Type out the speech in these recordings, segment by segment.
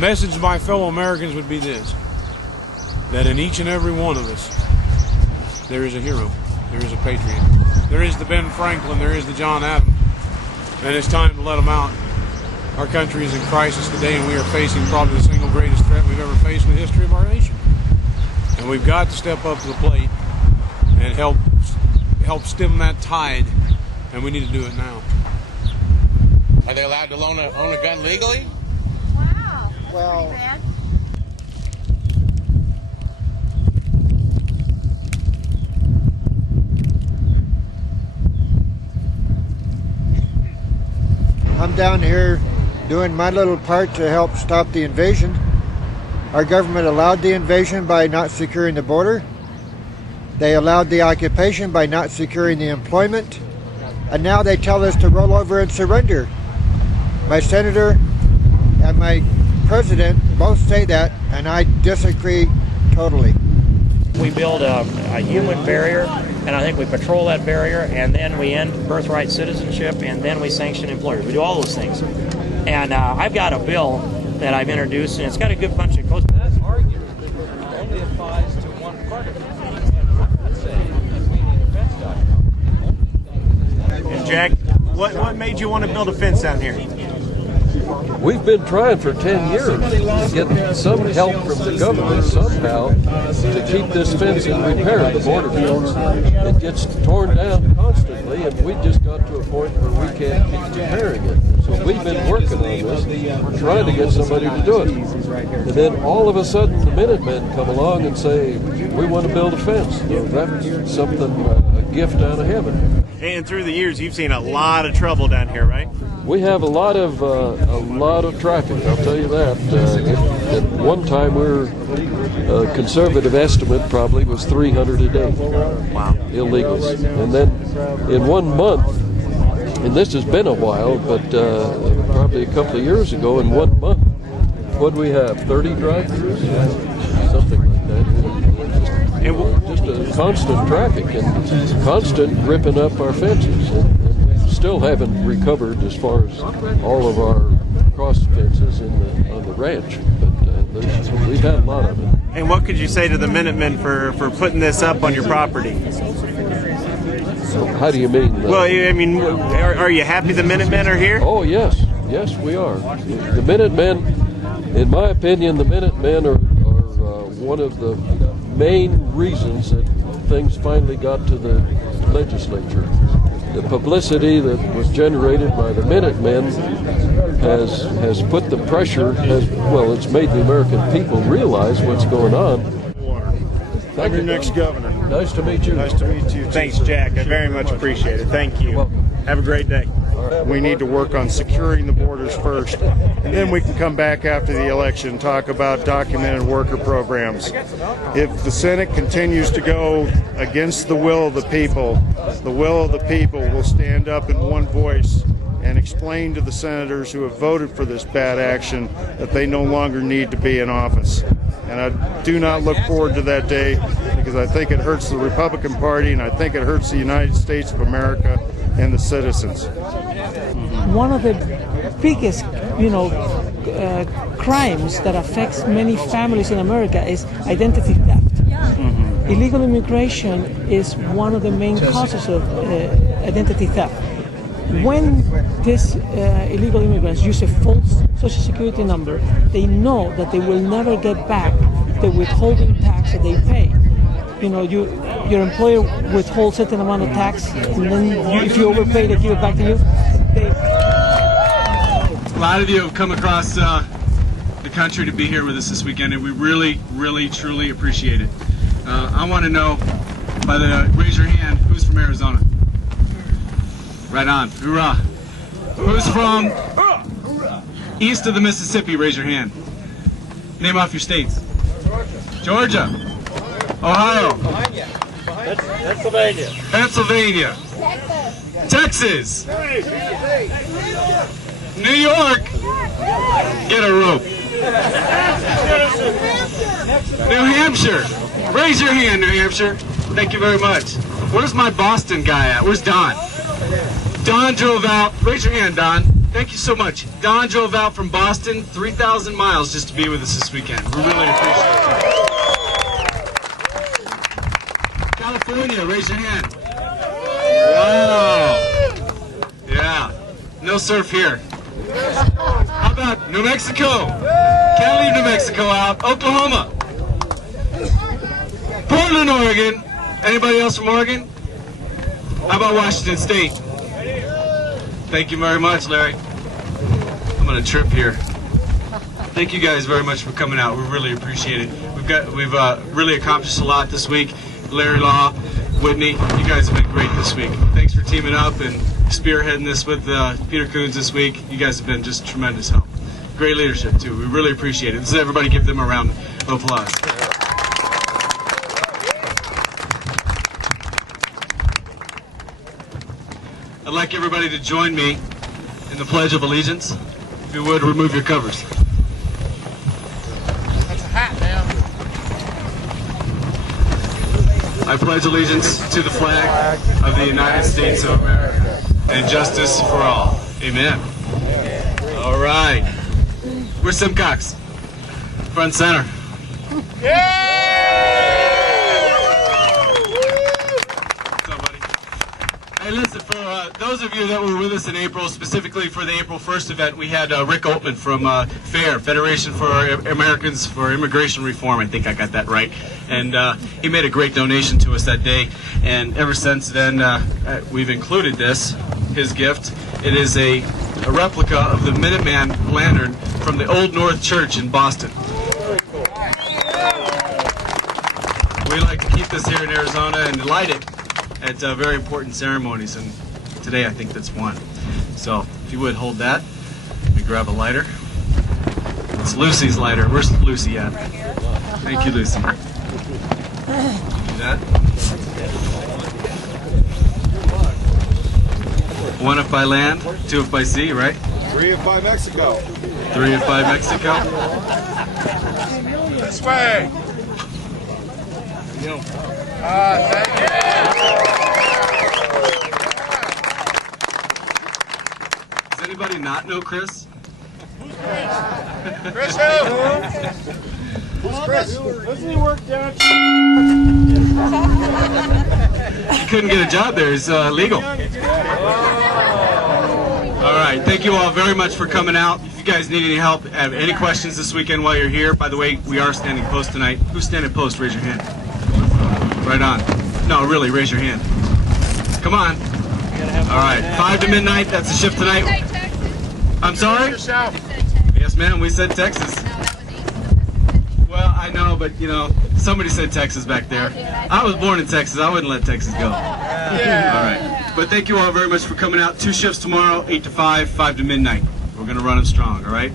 message to my fellow Americans would be this, that in each and every one of us, there is a hero, there is a patriot. There is the Ben Franklin, there is the John Adams, and it's time to let them out. Our country is in crisis today, and we are facing probably the single greatest threat we've ever faced in the history of our nation. And we've got to step up to the plate and help stem that tide, and we need to do it now. Are they allowed to own a gun legally? Wow. Well, I'm down here doing my little part to help stop the invasion. Our government allowed the invasion by not securing the border. They allowed the occupation by not securing the employment. And now they tell us to roll over and surrender. My senator and my president both say that, and I disagree totally. We build a human barrier, and I think we patrol that barrier, and then we end birthright citizenship, and then we sanction employers. We do all those things. And I've got a bill that I've introduced, and it's got a good bunch of codes. That argument only applies to one part of it. And Jack, what made you want to build a fence down here? We've been trying for 10 years to get some help from the government somehow to keep this fence in repair, the border fence. It gets torn down constantly, and we just got to a point where we can't keep repairing it. So we've been working on this, trying to get somebody to do it. And then all of a sudden the Minutemen come along and say, we want to build a fence. So that's something, a gift out of heaven. And through the years, you've seen a lot of trouble down here, right? We have a lot of traffic. I'll tell you that. At one time, a conservative estimate probably was 300 a day. Wow. Illegals. And then in 1 month, and this has been a while, but probably a couple of years ago, in 1 month, what do we have? 30 drive-thrus, something like that. Just a constant traffic and constant ripping up our fences. And still haven't recovered as far as all of our cross fences on the ranch, but we've had a lot of it. And what could you say to the Minutemen for putting this up on your property? So how do you mean? Well, I mean, are you happy the Minutemen are here? Oh, yes. Yes, we are. The Minutemen, in my opinion, the Minutemen are one of the main reasons that things finally got to the legislature. The publicity that was generated by the Minutemen has put the pressure, it's made the American people realize what's going on. I'm your next governor. Nice to meet you. Nice to meet you. Thanks, Jack. I very much appreciate it. Thank you. You're welcome. Have a great day. We need to work on securing the borders first, and then we can come back after the election and talk about documented worker programs. If the Senate continues to go against the will of the people will stand up in one voice and explain to the senators who have voted for this bad action that they no longer need to be in office. And I do not look forward to that day, because I think it hurts the Republican Party, and I think it hurts the United States of America and the citizens. One of the biggest, crimes that affects many families in America is identity theft. Illegal immigration is one of the main causes of identity theft. When these illegal immigrants use a false social security number, they know that they will never get back the withholding tax that they pay. Your employer withholds a certain amount of tax, and then if you overpay, they give it back to you. A lot of you have come across the country to be here with us this weekend, and we really, really, truly appreciate it. I want to know, raise your hand, who's from Arizona? Right on. Hoorah. Who's from east of the Mississippi? Raise your hand. Name off your states. Georgia. Ohio. Pennsylvania. Texas. New York. Get a rope. New Hampshire. Raise your hand, New Hampshire. Thank you very much. Where's my Boston guy at? Where's Don? Don drove out. Raise your hand, Don. Thank you so much. Don drove out from Boston, 3,000 miles just to be with us this weekend. We really appreciate it. California, raise your hand. Wow. Yeah. No surf here. How about New Mexico? Can't leave New Mexico out. Oklahoma. Portland, Oregon. Anybody else from Oregon? How about Washington State? Thank you very much, Larry. I'm on a trip here. Thank you guys very much for coming out. We really appreciate it. We've really accomplished a lot this week. Larry Law, Whitney, you guys have been great this week. Thanks for teaming up and spearheading this with Peter Coons this week. You guys have been just tremendous help. Great leadership too. We really appreciate it. So everybody give them a round of applause. I'd like everybody to join me in the Pledge of Allegiance. If you would, remove your covers. That's a hat, man. I pledge allegiance to the flag of the United States of America and justice for all. Amen. All right. Where's Simcox? Front center. Hey, listen, for those of you that were with us in April, specifically for the April 1st event, we had Rick Oltman from FAIR, Federation for Americans for Immigration Reform. I think I got that right. And he made a great donation to us that day. And ever since then, we've included this, his gift. It is a replica of the Minuteman lantern from the Old North Church in Boston. We like to keep this here in Arizona and light it at very important ceremonies, and today I think that's one. So if you would hold that, let me grab a lighter. It's Lucy's lighter. Where's Lucy at? Thank you, Lucy. Do that. One if by land, two if by sea, right? 3 if by Mexico. 3 if by Mexico. This way. Thank you. Does anybody not know Chris? Chris who? Who's Chris? Doesn't he work down? He couldn't get a job there. He's legal. All right. Thank you all very much for coming out. If you guys need any help, have any questions this weekend while you're here, by the way, we are standing post tonight. Who's standing post? Raise your hand. Right on. No, really, raise your hand. Come on. All right. 5 to midnight. That's the shift tonight. I'm sorry? Yes, ma'am. We said Texas. Well, I know, but, you know, somebody said Texas back there. I was born in Texas. I wouldn't let Texas go. Yeah. All right. But thank you all very much for coming out. 2 shifts tomorrow, 8 to 5, 5 to midnight. We're going to run them strong, all right?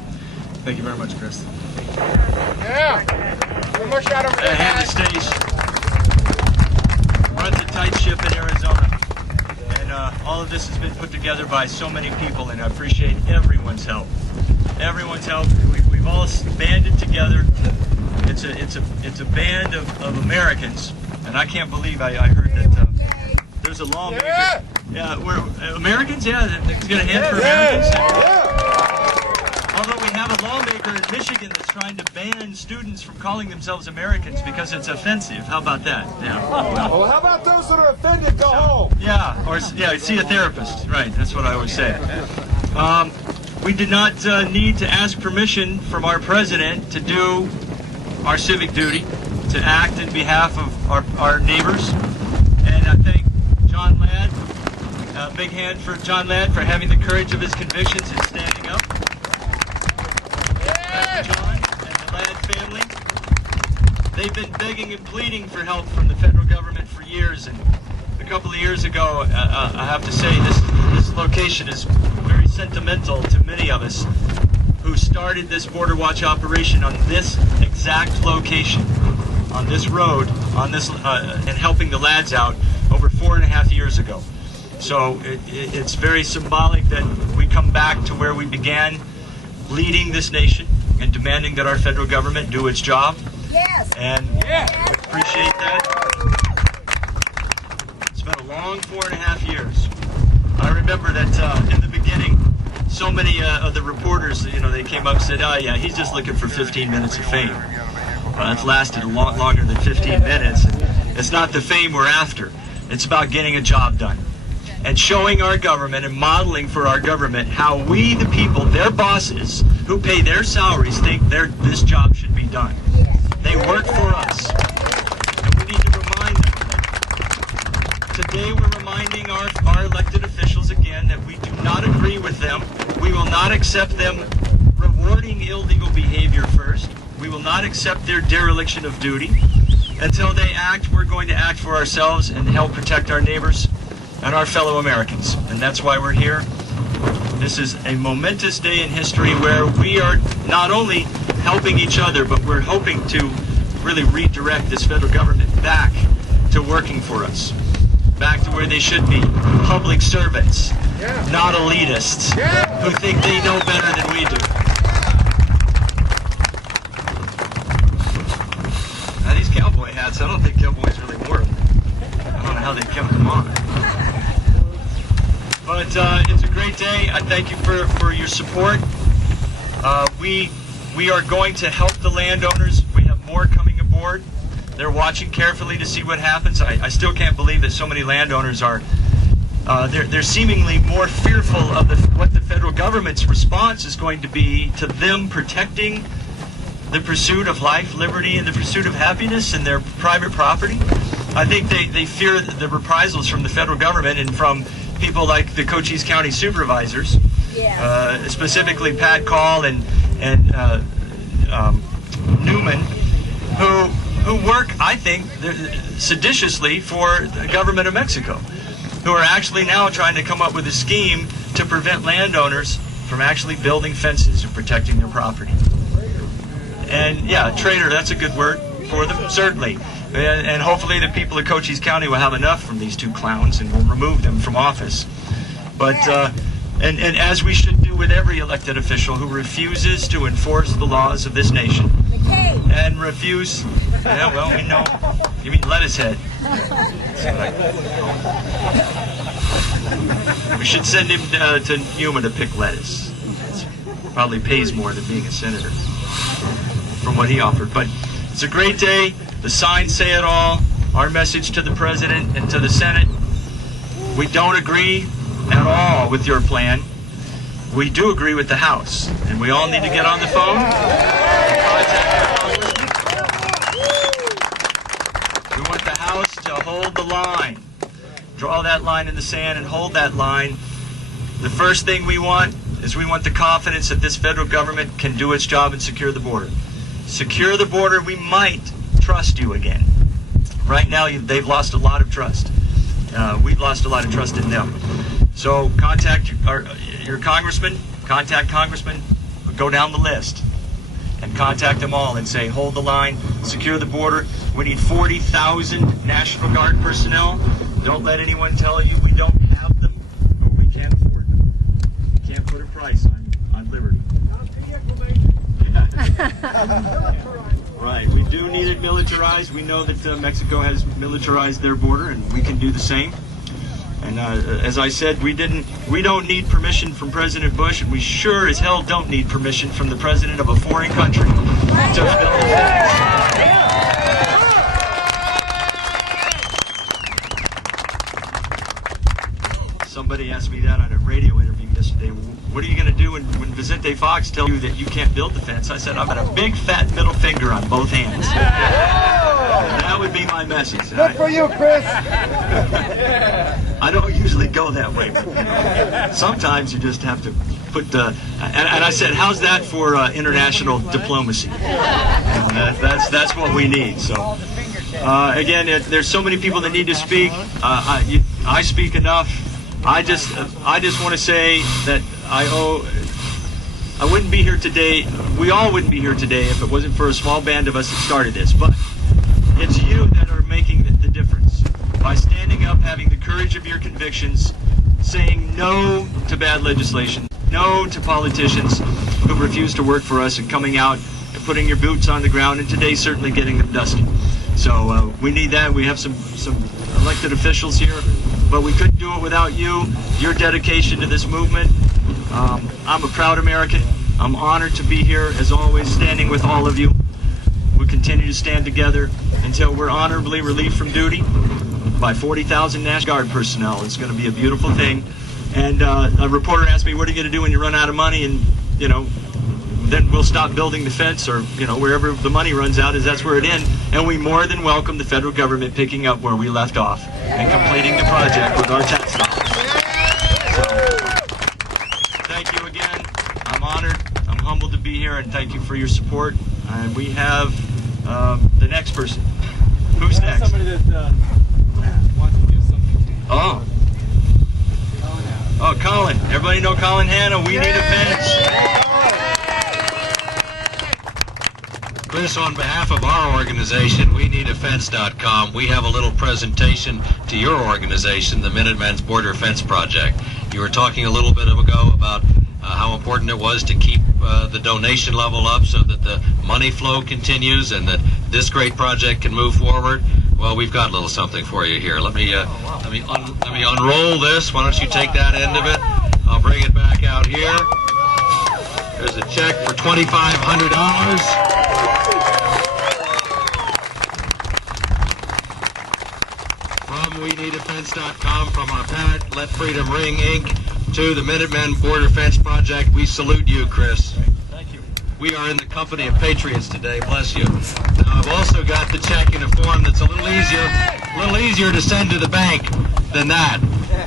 Thank you very much, Chris. Yeah. One more shot over there. Hand the stage. Runs a tight ship in Arizona. And all of this has been put together by so many people, and I appreciate everyone's help. Everyone's help. We've all banded together. It's a band of Americans, and I can't believe I heard that there's a lawmaker. Yeah, we're Americans. Yeah, it's going to hand for Americans. Although we have a lawmaker in Michigan that's trying to ban students from calling themselves Americans because it's offensive. How about that? Yeah. Well, how about those that are offended go home? Yeah, or see a therapist. Right. That's what I always say. We did not need to ask permission from our president to do our civic duty, to act in behalf of our neighbors. And I thank John Ladd, big hand for John Ladd for having the courage of his convictions and standing up. Thank you, John and the Ladd family. They've been begging and pleading for help from the federal government for years, and a couple of years ago, I have to say, this location is very sentimental to many of us who started this Border Watch operation on this exact location, on this road, on this, and helping the lads out over 4.5 years ago. So it's very symbolic that we come back to where we began leading this nation and demanding that our federal government do its job. Yes. And we appreciate that. It's been a long 4.5 years. I remember that in the beginning, so many of the reporters, they came up and said, oh yeah, he's just looking for 15 minutes of fame. Well, it's lasted a lot longer than 15 minutes. It's not the fame we're after. It's about getting a job done and showing our government and modeling for our government how we, the people, their bosses, who pay their salaries, think this job should be done. They work for us, and we need to remind them. Today we're reminding our elected officials again that we do not agree with them. We will not accept them rewarding illegal behavior first. We will not accept their dereliction of duty. Until they act, we're going to act for ourselves and help protect our neighbors and our fellow Americans. And that's why we're here. This is a momentous day in history where we are not only helping each other, but we're hoping to really redirect this federal government back to working for us, back to where they should be, public servants, not elitists who think they know better than we do. Now these cowboy hats, I don't think cowboys really wore them. I don't know how they kept them on. But it's a great day. I thank you for your support. We are going to help the landowners. We have more coming aboard. They're watching carefully to see what happens. I still can't believe that so many landowners are. They're seemingly more fearful of what the federal government's response is going to be to them protecting the pursuit of life, liberty, and the pursuit of happiness in their private property. I think they fear the reprisals from the federal government and from people like the Cochise County supervisors, specifically Pat Call and Newman, who work, I think, seditiously for the government of Mexico, who are actually now trying to come up with a scheme to prevent landowners from actually building fences and protecting their property. And yeah, traitor, that's a good word for them, certainly. And hopefully the people of Cochise County will have enough from these two clowns and will remove them from office. But, and as we should do with every elected official who refuses to enforce the laws of this nation. And refuse, yeah, well, we know, you mean lettuce head. We should send him to Yuma to pick lettuce. Probably pays more than being a senator, from what he offered. But it's a great day. The signs say it all. Our message to the President and to the Senate: we don't agree at all with your plan. We do agree with the House, and we all need to get on the phone and contact our congressman. We want the House to hold the line, draw that line in the sand and hold that line. The first thing we want is we want the confidence that this federal government can do its job and secure the border. Secure the border, we might trust you again. Right now, they've lost a lot of trust. We've lost a lot of trust in them. So contact your congressman, contact congressmen, go down the list and contact them all and say, hold the line, secure the border. We need 40,000 National Guard personnel. Don't let anyone tell you we don't have them or we can't afford them. We can't put a price on liberty. Right, we do need it militarized. We know that Mexico has militarized their border, and we can do the same. And as I said, we don't need permission from President Bush, and we sure as hell don't need permission from the president of a foreign country to build a fence. Somebody asked me that on a radio interview yesterday. What are you going to do when Vicente Fox tells you that you can't build the fence? I said, I'm going to big fat middle finger on both hands. That would be my message. Good for you, Chris. I don't usually go that way, but sometimes you just have to put and I said, how's that for international diplomacy? That's what we need. So again, there's so many people that need to speak. I speak enough. I just want to say that I wouldn't be here today. We all wouldn't be here today if it wasn't for a small band of us that started this. But it's you that are making the difference by standing up, having the courage of your convictions, saying no to bad legislation, no to politicians who refuse to work for us, and coming out and putting your boots on the ground, and today certainly getting them dusty. So we need that. We have some elected officials here, but we couldn't do it without you, your dedication to this movement. I'm a proud American. I'm honored to be here, as always, standing with all of you. We'll continue to stand together until we're honorably relieved from duty by 40,000 National Guard personnel. It's going to be a beautiful thing. And a reporter asked me, what are you going to do when you run out of money? And, you know, then we'll stop building the fence, or, you know, wherever the money runs out, that's where it ends. And we more than welcome the federal government picking up where we left off and completing the project with our tax dollars. So, thank you again. I'm honored. I'm humbled to be here, and thank you for your support. And we have the next person. Who's next? Somebody that wants to give something. Oh, Colin. Everybody know Colin Hanna? We need a fence. Chris, on behalf of our organization, WeNeedAFence.com, we have a little presentation to your organization, the Minutemen's Border Fence Project. You were talking a little bit ago about how important it was to keep the donation level up so that the money flow continues and that this great project can move forward. Well, we've got a little something for you here. Let me unroll this. Why don't you take that end of it? I'll bring it back out here. There's a check for $2,500. From WeNeedAFence.com, from our parent, Let Freedom Ring, Inc., to the Minutemen Border Fence Project, we salute you, Chris. Thank you. We are in the company of patriots today. Bless you. Now, I've also got the check in a form that's a little easier to send to the bank than that.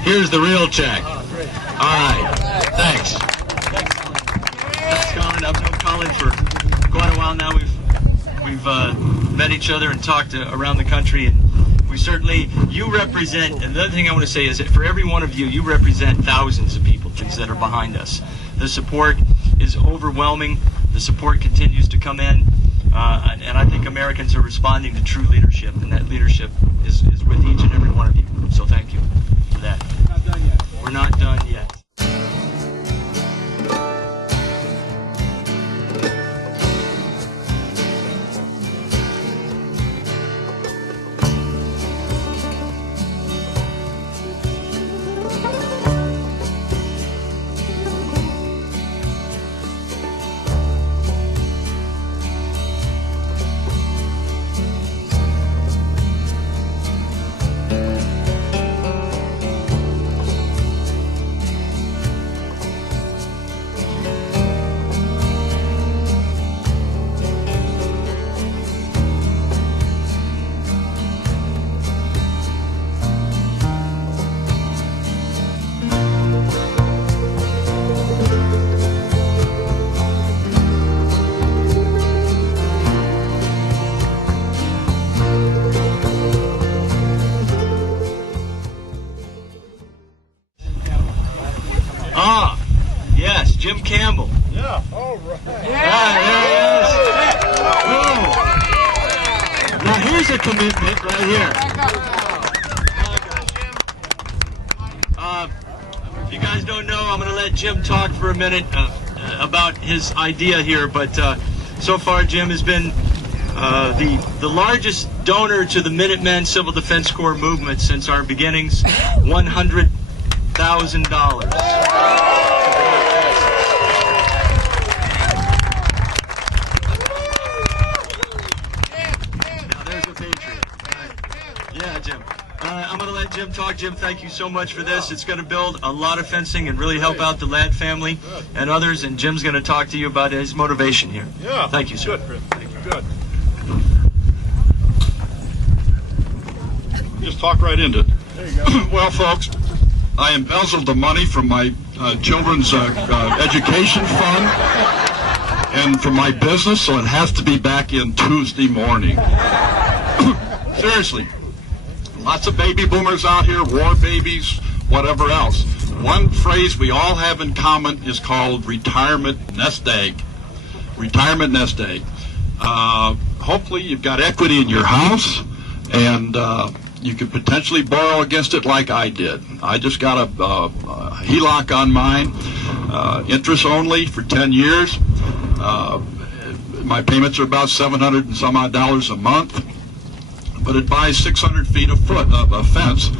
Here's the real check. All right. Thanks. Thanks, Colin. I've known Colin for quite a while now. We've met each other and talked around the country, and we certainly, you represent, and the other thing I want to say is that for every one of you, you represent thousands of people that are behind us. The support is overwhelming. The support continues to come in, and I think Americans are responding to true leadership, and that leadership is with each and every one of you. So thank you for that. We're not done yet. We're not done yet. Yes, Jim Campbell. Yeah. All right. Yeah, there he is. Boom. Now here's a commitment right here. If you guys don't know, I'm going to let Jim talk for a minute about his idea here. But so far, Jim has been the largest donor to the Minutemen Civil Defense Corps movement since our beginnings. $100,000. I'm going to let Jim talk. Jim, thank you so much for this. It's going to build a lot of fencing and really help out the Ladd family and others. And Jim's going to talk to you about his motivation here. Yeah. Thank you, sir. Good, Chris. Thank you. Good. Just talk right into it. There you go. Well, folks, I embezzled the money from my children's education fund and from my business, so it has to be back in Tuesday morning. Seriously. Lots of baby boomers out here, war babies, whatever else. One phrase we all have in common is called retirement nest egg. Retirement nest egg. Hopefully you've got equity in your house, and you could potentially borrow against it like I did. I just got a HELOC on mine, interest only for 10 years. My payments are about $700 and some odd a month. But it buys 600 feet of fence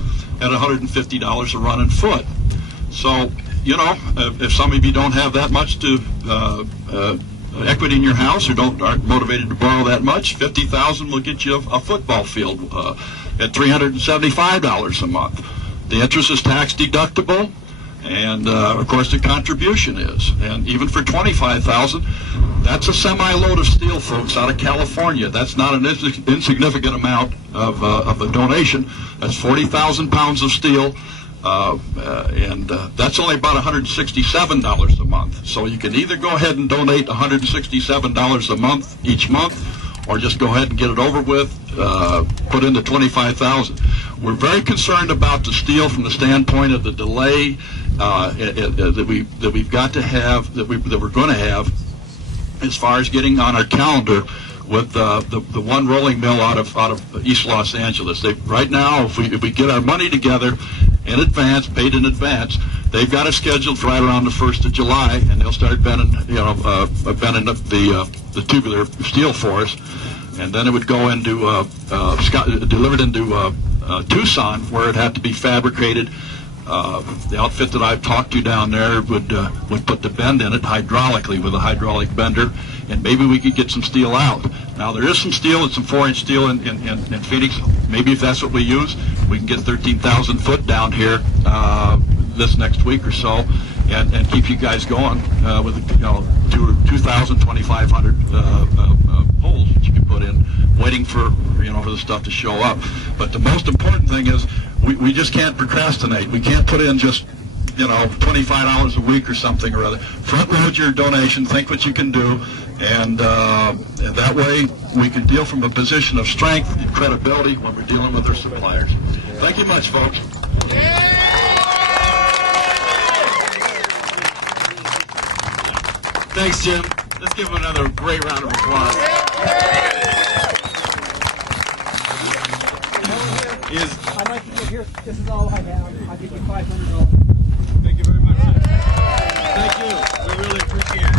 at $150 a running foot. So you know, if some of you don't have that much to equity in your house or aren't motivated to borrow that much, $50,000 will get you a football field at $375 a month. The interest is tax deductible, and of course the contribution is. And even for $25,000, that's a semi-load of steel, folks, out of California. That's not an insignificant amount of a donation. That's 40,000 pounds of steel. And that's only about $167 a month. So you can either go ahead and donate $167 a month each month, or just go ahead and get it over with, put in the $25,000. We're very concerned about the steel from the standpoint of the delay that we've got to have, that we're going to have, as far as getting on our calendar with the one rolling mill out of East Los Angeles. Right now, if we get our money together in advance, paid in advance, they've got it scheduled for right around the 1st of July, and they'll start bending, bending the tubular steel for us, and then it would go into delivered into Tucson, where it had to be fabricated. The outfit that I've talked to down there would put the bend in it hydraulically with a hydraulic bender, and maybe we could get some steel out. Now there is some steel, it's some 4-inch steel in Phoenix. Maybe if that's what we use, we can get 13,000 foot down here this next week or so, and keep you guys going with 2,000, 2,500 poles that you can put in, waiting for for the stuff to show up. But the most important thing is we just can't procrastinate. We can't put in just $25 a week or something or other. Front load your donation, think what you can do, and that way we can deal from a position of strength and credibility when we're dealing with our suppliers. Thank you much, folks. Thanks, Jim. Let's give him another great round of applause. I'd like to get here. This is all I have. I'll give you $500. Thank you very much, sir. Thank you. We really appreciate it.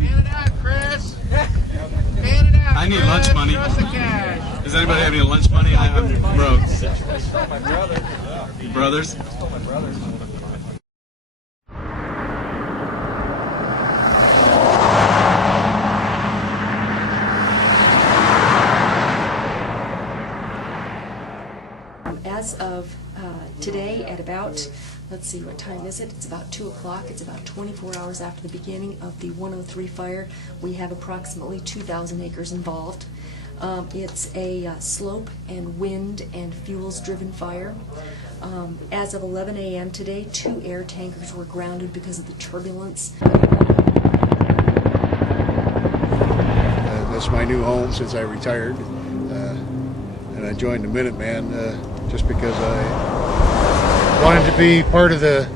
Hand it out, Chris. Hand it out. I need lunch money. Does anybody have any lunch money? I'm broke. My brother. Brothers? My brothers. As of today at about, let's see, what time is it? It's about 2 o'clock. It's about 24 hours after the beginning of the 103 fire. We have approximately 2,000 acres involved. It's a slope and wind and fuels-driven fire. As of 11 a.m. today, 2 air tankers were grounded because of the turbulence. That's my new home since I retired, and I joined the Minuteman just because I wanted to be part of the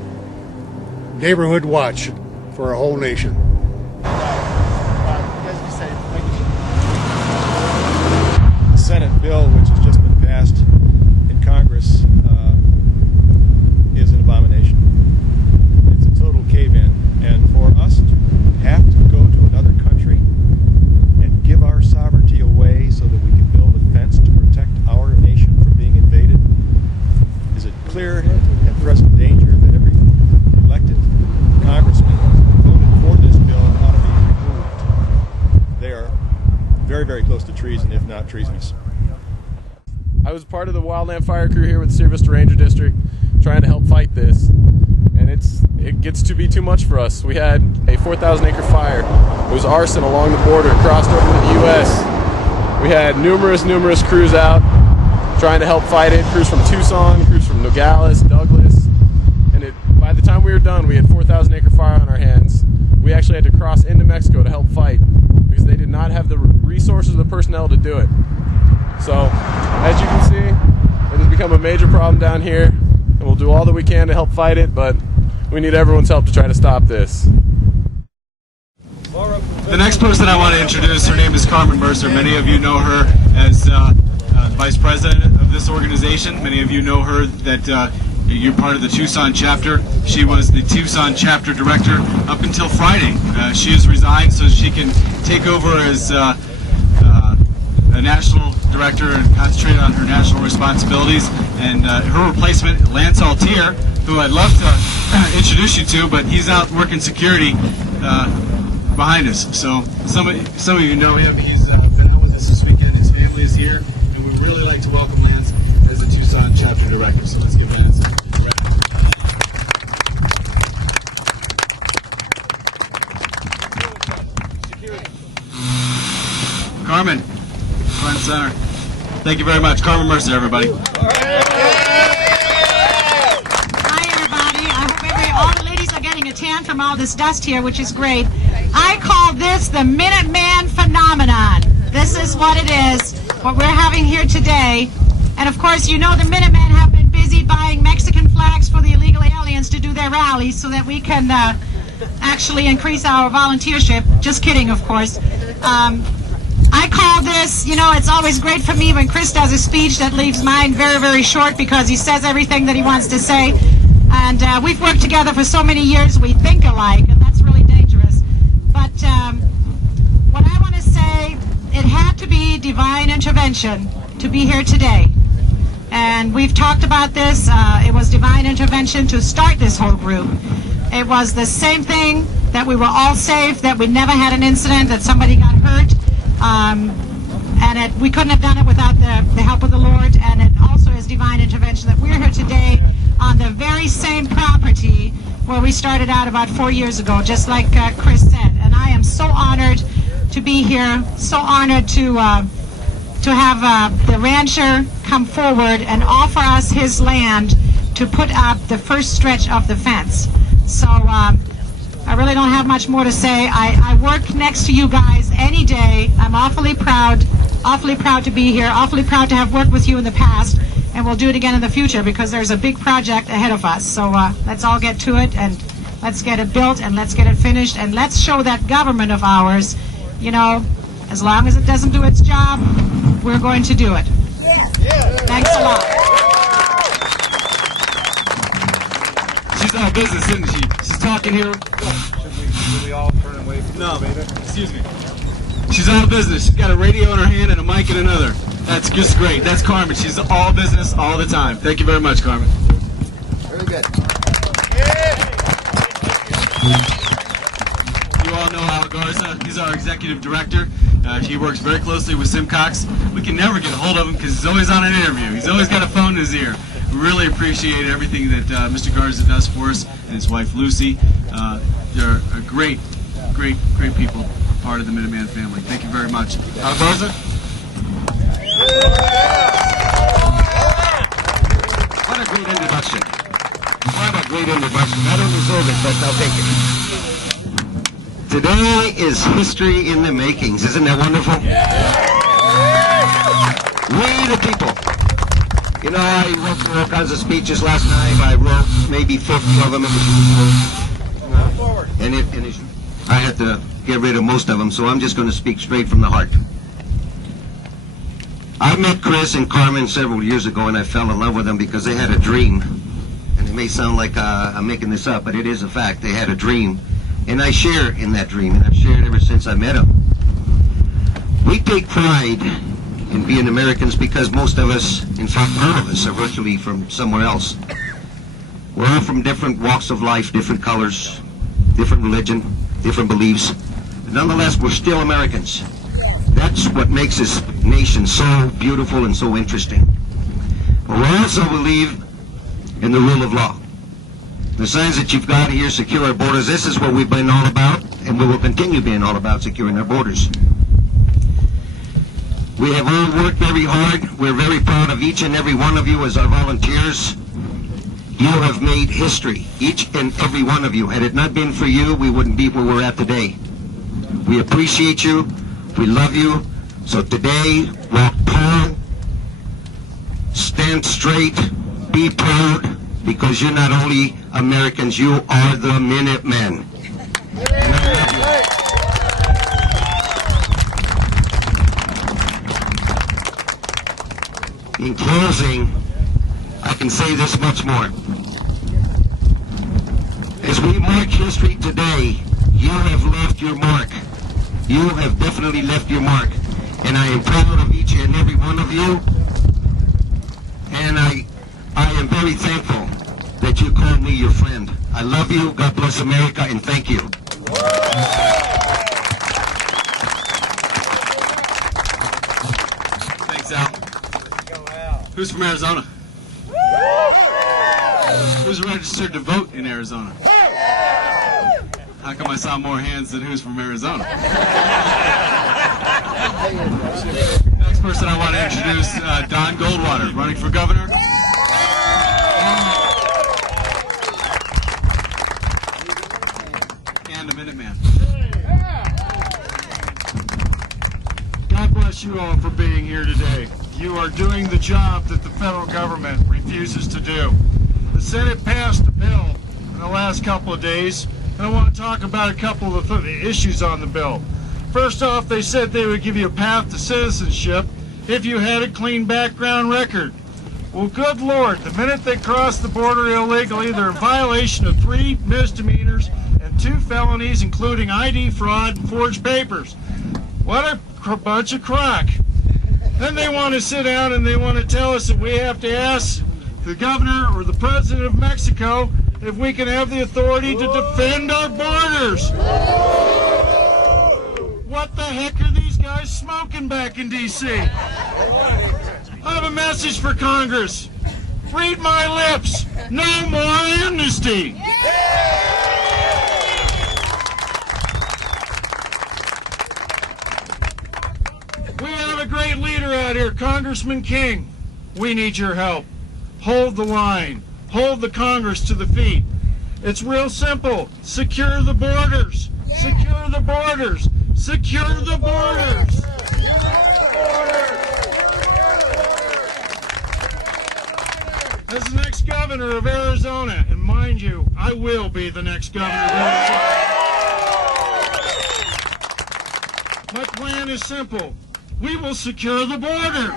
neighborhood watch for a whole nation. The Senate bill, which has just been passed in Congress, is an abomination. It's a total cave-in, and for us to have to go to another country and give our sovereignty away so that we can build a fence to protect our nation from being invaded is a clear and present danger that every elected congressman voted for this bill ought to be removed. They are very, very close to treason, if not treasonous. I was part of the wildland fire crew here with the Sierra Vista Ranger District trying to help fight this, and it gets to be too much for us. We had a 4,000-acre fire. It was arson along the border, crossed over to the U.S. We had numerous crews out trying to help fight it, crews from Tucson, crews from Nogales, Douglas, and by the time we were done, we had 4,000-acre fire on our hands. We actually had to cross into Mexico to help fight because they did not have the resources or the personnel to do it. So, as you can see, it has become a major problem down here, and we'll do all that we can to help fight it, but we need everyone's help to try to stop this. The next person I want to introduce, her name is Carmen Mercer. Many of you know her as Vice President of this organization. Many of you know her that you're part of the Tucson chapter. She was the Tucson chapter director up until Friday. She has resigned so she can take over as a national director and concentrated on her national responsibilities. And her replacement, Lance Altier, who I'd love to introduce you to, but he's out working security behind us. So some of you know him. He's been out with us this weekend. His family is here, and we'd really like to welcome Lance as the Tucson chapter director. So let's give Lance a Carmen, front center. Thank you very much. Carmen Mercer, everybody. Hi, everybody. I hope all the ladies are getting a tan from all this dust here, which is great. I call this the Minuteman phenomenon. This is what it is, what we're having here today. And of course, you know the Minutemen have been busy buying Mexican flags for the illegal aliens to do their rallies so that we can actually increase our volunteership. Just kidding, of course. I call this, you know, it's always great for me when Chris does a speech that leaves mine very, very short because he says everything that he wants to say. And we've worked together for so many years, we think alike, and that's really dangerous. But what I want to say, it had to be divine intervention to be here today. And we've talked about this. It was divine intervention to start this whole group. It was the same thing that we were all safe, that we never had an incident, that somebody got hurt. And we couldn't have done it without the help of the Lord. And it also is divine intervention that we're here today on the very same property where we started out about 4 years ago, just like Chris said. And I am so honored to be here, so honored to have the rancher come forward and offer us his land to put up the first stretch of the fence. So I really don't have much more to say. I work next to you guys any day. I'm awfully proud to be here, awfully proud to have worked with you in the past, and we'll do it again in the future because there's a big project ahead of us. So let's all get to it, and let's get it built, and let's get it finished, and let's show that government of ours, you know, as long as it doesn't do its job, we're going to do it. Thanks a lot. She's out of business, isn't she? She's talking here. Should we all turn away from the elevator? Excuse me. She's all business. She's got a radio in her hand and a mic in another. That's just great. That's Carmen. She's all business all the time. Thank you very much, Carmen. Very good. You all know Al Garza. He's our executive director. He works very closely with Simcox. We can never get a hold of him because he's always on an interview. He's always got a phone in his ear. We really appreciate everything that Mr. Garza does for us and his wife Lucy. They're a great people, part of the Minuteman family. Thank you very much. Al Garza? What a great introduction. What a great introduction. I don't deserve it, but I'll take it. Today is history in the makings. Isn't that wonderful? We the people. You know, I wrote through all kinds of speeches last night. I wrote maybe 50 of them. I had to get rid of most of them, so I'm just going to speak straight from the heart. I met Chris and Carmen several years ago, and I fell in love with them because they had a dream. And it may sound like I'm making this up, but it is a fact. They had a dream, and I share in that dream, and I've shared ever since I met them. We take pride in being Americans because most of us, in fact, none of us are virtually from somewhere else. We're all from different walks of life, different colors, different religion, different beliefs. But nonetheless, we're still Americans. That's what makes this nation so beautiful and so interesting. But we also believe in the rule of law. The signs that you've got here, secure our borders, this is what we've been all about, and we will continue being all about securing our borders. We have all worked very hard. We're very proud of each and every one of you as our volunteers. You have made history, each and every one of you. Had it not been for you, we wouldn't be where we're at today. We appreciate you. We love you. So today, walk tall, stand straight, be proud, because you're not only Americans, you are the Minutemen. In closing, I can say this much more. As we mark history today, you have left your mark. You have definitely left your mark. And I am proud of each and every one of you. And I am very thankful that you called me your friend. I love you. God bless America, and thank you. Thanks, Al. Who's from Arizona? Who's registered to vote in Arizona? How come I saw more hands than who's from Arizona? Next person I want to introduce, Don Goldwater, running for governor. And a Minuteman. God bless you all for being here today. You are doing the job that the federal government refuses to do. The Senate passed a bill in the last couple of days, and I want to talk about a couple of the issues on the bill. First off, they said they would give you a path to citizenship if you had a clean background record. Well, good Lord, the minute they cross the border illegally, they're in violation of 3 misdemeanors and 2 felonies, including ID fraud and forged papers. What a bunch of crock. Then they want to sit down and they want to tell us that we have to ask the governor or the president of Mexico if we can have the authority to defend our borders. What the heck are these guys smoking back in D.C.? I have a message for Congress. Read my lips. No more amnesty. We have a great leader out here, Congressman King. We need your help. Hold the line. Hold the Congress to the feet. It's real simple. Secure the borders. Secure the borders. Secure the borders. As the next governor of Arizona, and mind you, I will be the next governor of Arizona. My plan is simple. We will secure the border.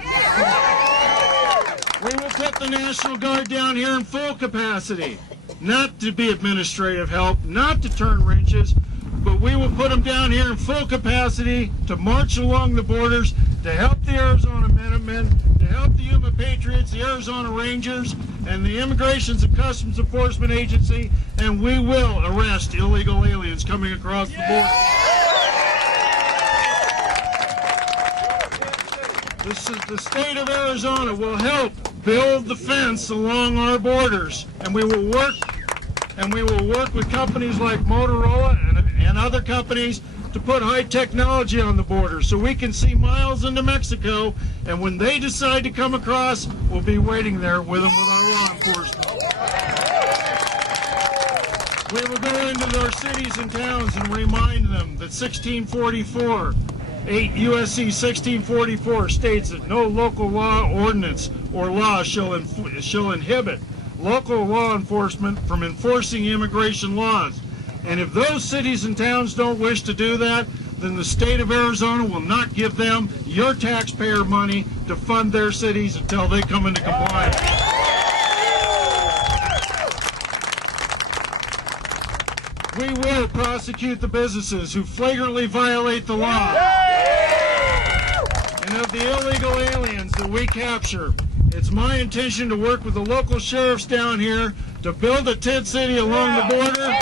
We will put the National Guard down here in full capacity. Not to be administrative help, not to turn wrenches, but we will put them down here in full capacity to march along the borders, to help the Arizona Minutemen, to help the Yuma Patriots, the Arizona Rangers, and the Immigration and Customs Enforcement Agency, and we will arrest illegal aliens coming across the border. The state of Arizona will help build the fence along our borders, and we will work with companies like Motorola and other companies to put high technology on the border so we can see miles into Mexico, and when they decide to come across, we'll be waiting there with them with our law enforcement. We will go into our cities and towns and remind them that 1644 8 USC 1644 states that no local law, ordinance, or law shall inhibit local law enforcement from enforcing immigration laws. And if those cities and towns don't wish to do that, then the state of Arizona will not give them your taxpayer money to fund their cities until they come into compliance. We will prosecute the businesses who flagrantly violate the law. And of the illegal aliens that we capture, it's my intention to work with the local sheriffs down here to build a tent city along the border.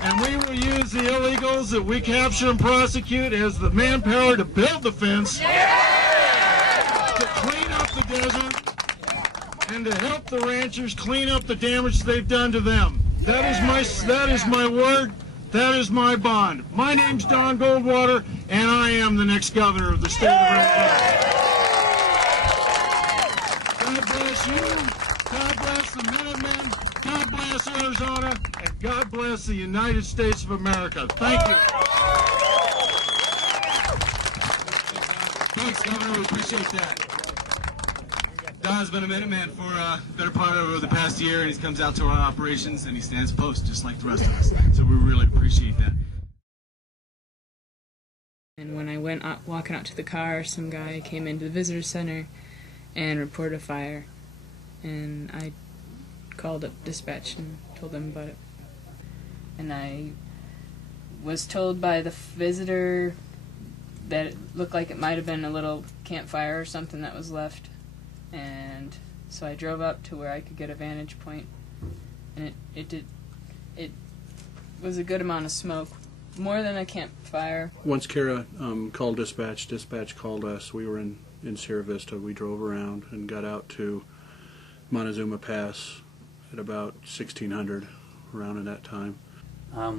And we will use the illegals that we capture and prosecute as the manpower to build the fence, to clean up the desert, and to help the ranchers clean up the damage they've done to them. That is my word. That is my bond. My name's Don Goldwater, and I am the next governor of the state of Arizona. God bless you. God bless the Minutemen. God bless Arizona, and God bless the United States of America. Thank you. Thanks, Governor. We appreciate that. Don's been a Minuteman for a better part of the past year, and he comes out to our operations and he stands post just like the rest of us. So we really appreciate that. And when I went walking out to the car, some guy came into the visitor center and reported a fire. And I called up dispatch and told them about it. And I was told by the visitor that it looked like it might have been a little campfire or something that was left, and so I drove up to where I could get a vantage point, and it was a good amount of smoke, more than a campfire. Once Kara called dispatch called us. We were in Sierra Vista. We drove around and got out to Montezuma Pass at about 1600, around in that time.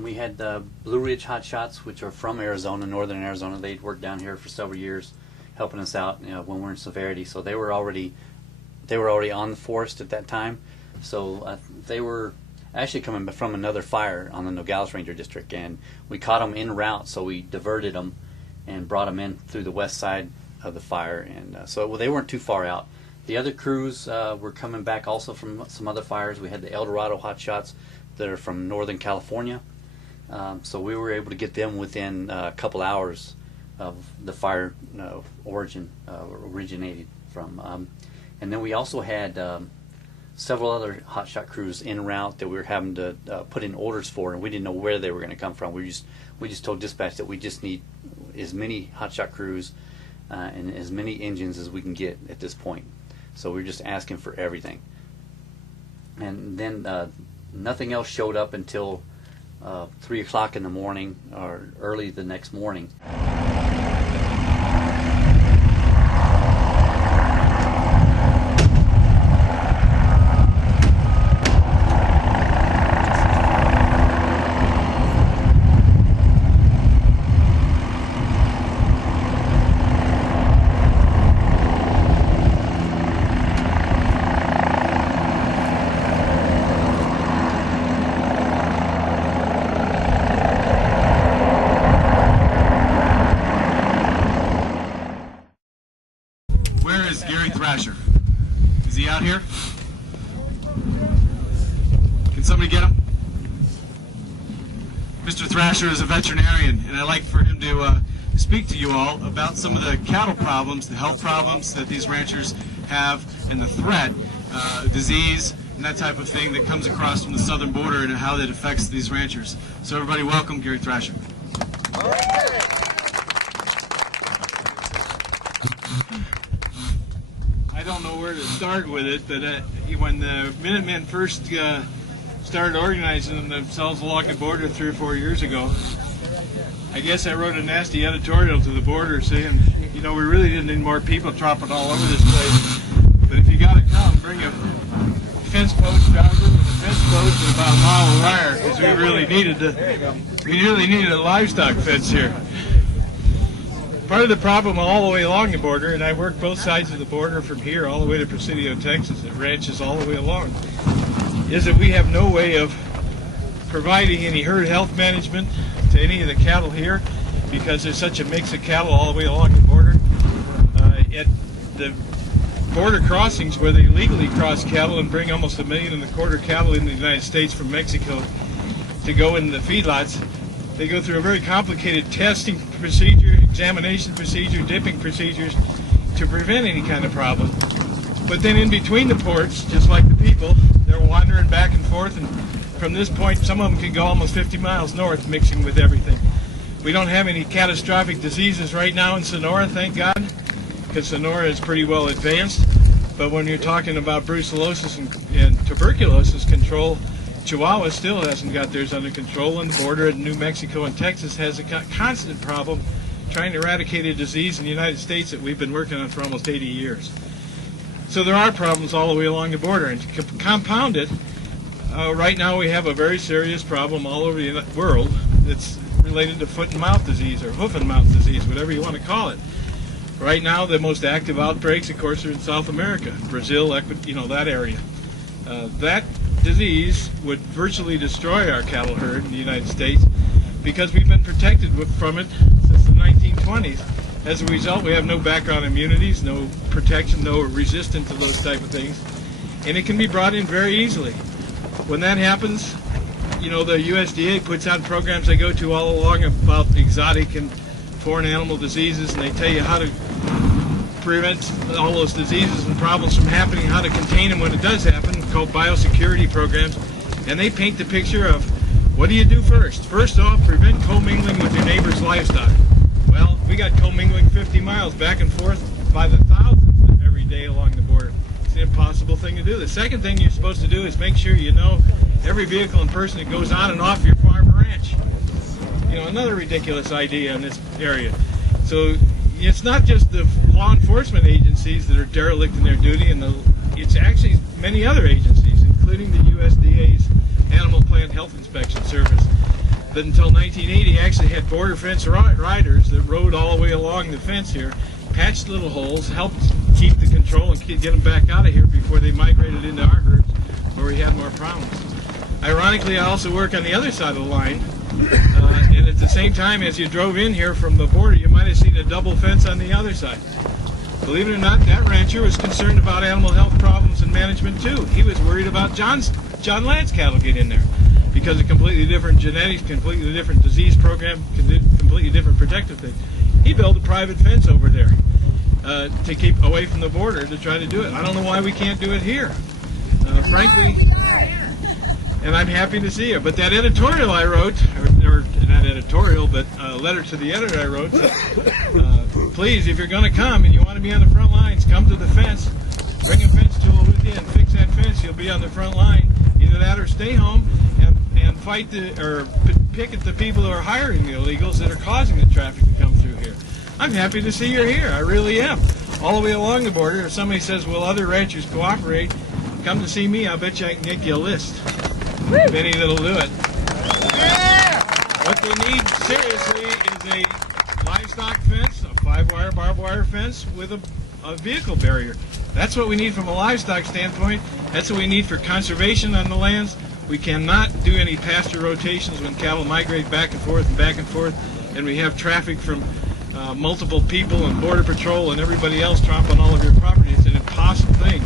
We had Blue Ridge Hotshots, which are from Arizona, northern Arizona. They'd worked down here for several years, helping us out, when we're in severity. So they were already on the forest at that time. So they were actually coming from another fire on the Nogales Ranger District, and we caught them en route. So we diverted them and brought them in through the west side of the fire, and so they weren't too far out. The other crews were coming back also from some other fires. We had the El Dorado Hotshots that are from Northern California. So we were able to get them within a couple hours of the fire originated from. And then we also had several other hotshot crews en route that we were having to put in orders for, and we didn't know where they were going to come from. We just told dispatch that we just need as many hotshot crews and as many engines as we can get at this point. So we were just asking for everything. And then nothing else showed up until 3 o'clock in the morning, or early the next morning. Is he out here? Can somebody get him? Mr. Thrasher is a veterinarian, and I'd like for him to speak to you all about some of the cattle problems, the health problems that these ranchers have, and the threat, disease, and that type of thing that comes across from the southern border and how that affects these ranchers. So everybody welcome Gary Thrasher. I don't know where to start with it, but when the Minutemen first started organizing themselves along the border 3 or 4 years ago, I guess I wrote a nasty editorial to the border saying, we really didn't need more people dropping all over this place. But if you got to come, bring a fence post driver with a fence post and about a mile of wire, because we really needed a livestock fence here. Part of the problem all the way along the border, and I work both sides of the border from here all the way to Presidio, Texas, at ranches all the way along, is that we have no way of providing any herd health management to any of the cattle here, because there's such a mix of cattle all the way along the border. At the border crossings where they legally cross cattle and bring almost 1.25 million cattle into the United States from Mexico to go into the feedlots, they go through a very complicated testing procedure, examination procedure, dipping procedures to prevent any kind of problem. But then in between the ports, just like the people, they're wandering back and forth, and from this point, some of them can go almost 50 miles north, mixing with everything. We don't have any catastrophic diseases right now in Sonora, thank God, because Sonora is pretty well advanced. But when you're talking about brucellosis and tuberculosis control, Chihuahua still hasn't got theirs under control, and the border in New Mexico and Texas has a constant problem trying to eradicate a disease in the United States that we've been working on for almost 80 years. So there are problems all the way along the border, and to compound it, right now we have a very serious problem all over the world that's related to foot and mouth disease, or hoof and mouth disease, whatever you want to call it. Right now the most active outbreaks, of course, are in South America, Brazil, that area. That disease would virtually destroy our cattle herd in the United States because we've been protected from it since the 1920s. As a result, we have no background immunities, no protection, no resistance to those type of things, and it can be brought in very easily. When that happens, the USDA puts out programs they go to all along about exotic and foreign animal diseases, and they tell you how to prevent all those diseases and problems from happening, how to contain them when it does happen, called biosecurity programs, and they paint the picture of what do you do first? First off, prevent commingling with your neighbor's livestock. Well, We got commingling 50 miles back and forth by the thousands every day along the border. It's an impossible thing to do. The second thing you're supposed to do is make sure you know every vehicle and person that goes on and off your farm or ranch. You know, another ridiculous idea in this area. So it's not just the law enforcement agencies that are derelict in their duty, and it's actually many other agencies, including the USDA's Animal Plant Health Inspection Service, that until 1980 actually had border fence riders that rode all the way along the fence here, patched little holes, helped keep the control and get them back out of here before they migrated into our herds where we had more problems. Ironically, I also work on the other side of the line, and at the same time as you drove in here from the border, you might have seen a double fence on the other side. Believe it or not, that rancher was concerned about animal health problems and management too. He was worried about John Ladd's cattle get in there because of completely different genetics, completely different disease program, completely different protective thing. He built a private fence over there to keep away from the border to try to do it. I don't know why we can't do it here. Frankly, and I'm happy to see it. But that editorial I wrote, or not editorial, but a letter to the editor I wrote, please, if you're going to come and you want to be on the front lines, come to the fence, bring a fence tool with you and fix that fence. You'll be on the front line. Either that or stay home and fight or picket the people who are hiring the illegals that are causing the traffic to come through here. I'm happy to see you're here. I really am. All the way along the border, if somebody says, will other ranchers cooperate, come to see me. I'll bet you I can get you a list of any that'll do it. What they need, seriously, is a livestock fence, a 5-wire barbed wire fence with a vehicle barrier. That's what we need from a livestock standpoint. That's what we need for conservation on the lands. We cannot do any pasture rotations when cattle migrate back and forth, and we have traffic from multiple people and border patrol and everybody else tromping all of your property. It's an impossible thing.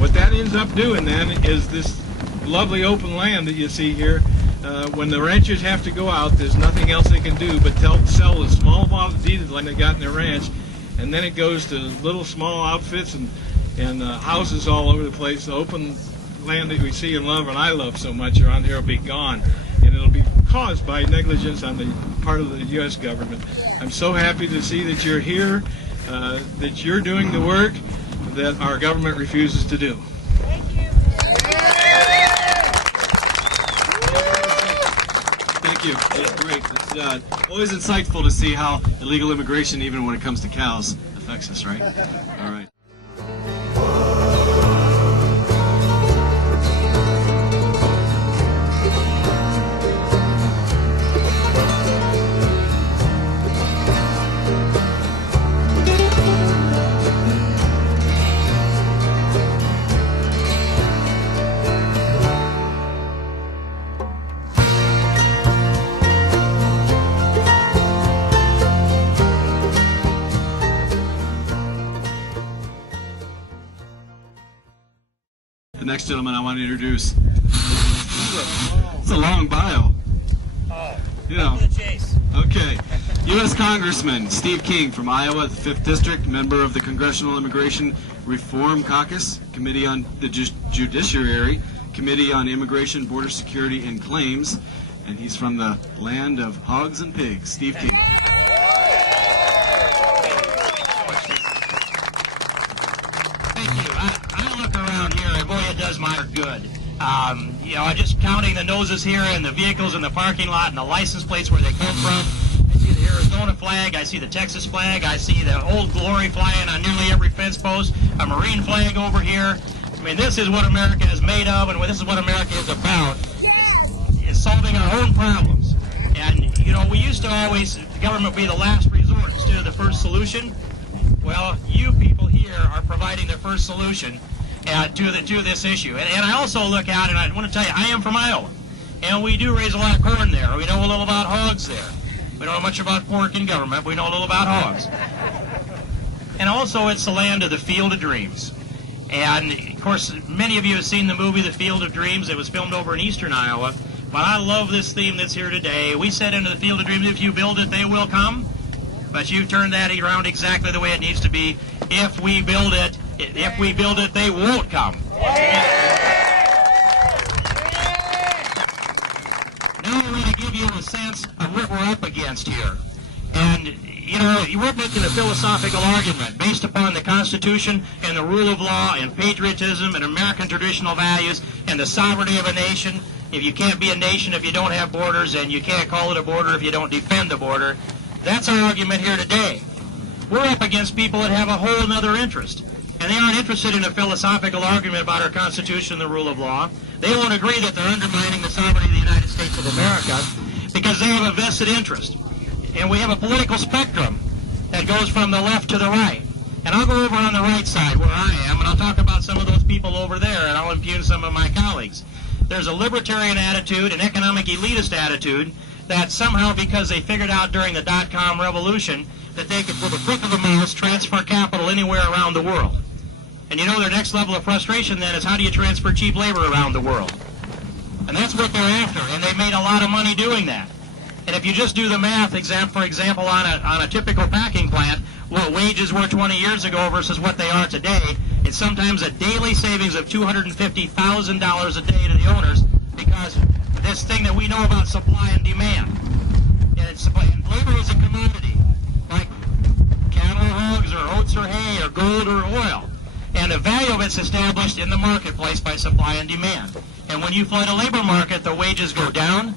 What that ends up doing then is this lovely open land that you see here. When the ranchers have to go out, there's nothing else they can do but sell the small amount of deeded land they got in their ranch, and then it goes to little small outfits and houses all over the place. The open land that we see and love, and I love so much, around here will be gone, and it'll be caused by negligence on the part of the U.S. government. I'm so happy to see that you're here, that you're doing the work that our government refuses to do. Thank you. It's great. It's always insightful to see how illegal immigration, even when it comes to cows, affects us, right? All right. The next gentleman I want to introduce. It's a long bio. You know. Okay. U.S. Congressman Steve King from Iowa, the 5th District, member of the Congressional Immigration Reform Caucus, Committee on the Judiciary, Committee on Immigration, Border Security, and Claims, and he's from the land of hogs and pigs. Steve King. It does my heart good. You know, just counting the noses here and the vehicles in the parking lot and the license plates where they come from. I see the Arizona flag, I see the Texas flag, I see the Old Glory flying on nearly every fence post, a Marine flag over here. I mean, this is what America is made of, and this is what America is about, is solving our own problems. And, you know, we used to always, the government be the last resort instead of the first solution. Well, you people here are providing the first solution to this issue. And I also look out, and I want to tell you, I am from Iowa, and we do raise a lot of corn there. We know a little about hogs there. We don't know much about pork in government, but we know a little about hogs. And also, it's the land of the Field of Dreams. And, of course, many of you have seen the movie The Field of Dreams. It was filmed over in eastern Iowa. But I love this theme that's here today. We said into the Field of Dreams, if you build it, they will come. But you turn that around exactly the way it needs to be. If we build it, they won't come. Now I'm going to give you a sense of what we're up against here. And, you know, you weren't making a philosophical argument based upon the Constitution and the rule of law and patriotism and American traditional values and the sovereignty of a nation. If you can't be a nation if you don't have borders, and you can't call it a border if you don't defend the border. That's our argument here today. We're up against people that have a whole other interest. And they aren't interested in a philosophical argument about our Constitution and the rule of law. They won't agree that they're undermining the sovereignty of the United States of America because they have a vested interest. And we have a political spectrum that goes from the left to the right. And I'll go over on the right side where I am, and I'll talk about some of those people over there, and I'll impugn some of my colleagues. There's a libertarian attitude, an economic elitist attitude, that somehow, because they figured out during the dot-com revolution that they could, with a click of a mouse, transfer capital anywhere around the world. And you know their next level of frustration then is how do you transfer cheap labor around the world? And that's what they're after, and they've made a lot of money doing that. And if you just do the math, for example, on a typical packing plant, what wages were 20 years ago versus what they are today, it's sometimes a daily savings of $250,000 a day to the owners because this thing that we know about supply and demand. And labor is a commodity, like cattle or hogs or oats or hay or gold or oil. And the value of it's established in the marketplace by supply and demand. And when you flood a labor market, the wages go down.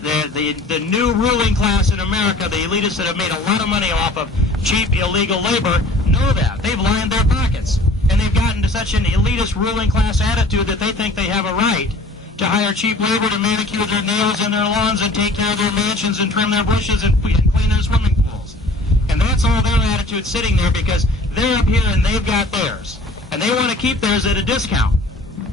The new ruling class in America, the elitists that have made a lot of money off of cheap, illegal labor, know that. They've lined their pockets. And they've gotten to such an elitist ruling class attitude that they think they have a right to hire cheap labor to manicure their nails and their lawns and take care of their mansions and trim their bushes and clean their swimming pools. And that's all their attitude sitting there because they're up here and they've got theirs. And they want to keep theirs at a discount.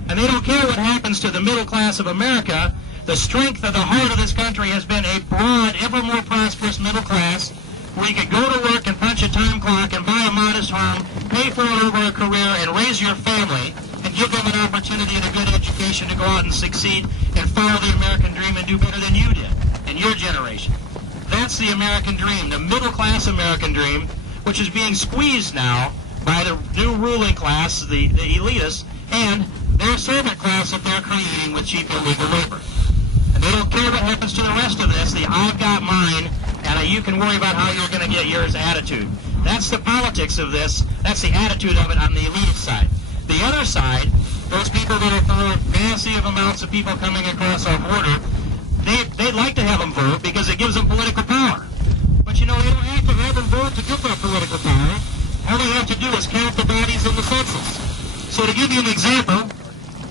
And they don't care what happens to the middle class of America. The strength of the heart of this country has been a broad, ever more prosperous middle class where you can go to work and punch a time clock and buy a modest home, pay for it over a career, and raise your family, and give them an opportunity and a good education to go out and succeed and follow the American dream and do better than you did in your generation. That's the American dream, the middle class American dream, which is being squeezed now by the new ruling class, the elitists, and their servant class that they're creating with cheap illegal labor. And they don't care what happens to the rest of this, the I've got mine, and you can worry about how you're going to get yours attitude. That's the politics of this. That's the attitude of it on the elitist side. The other side, those people that are for massive amounts of people coming across our border, they'd like to have them vote because it gives them political power. But you know, they don't have to have them vote to get that political power. All they have to do is count the bodies in the census. So to give you an example,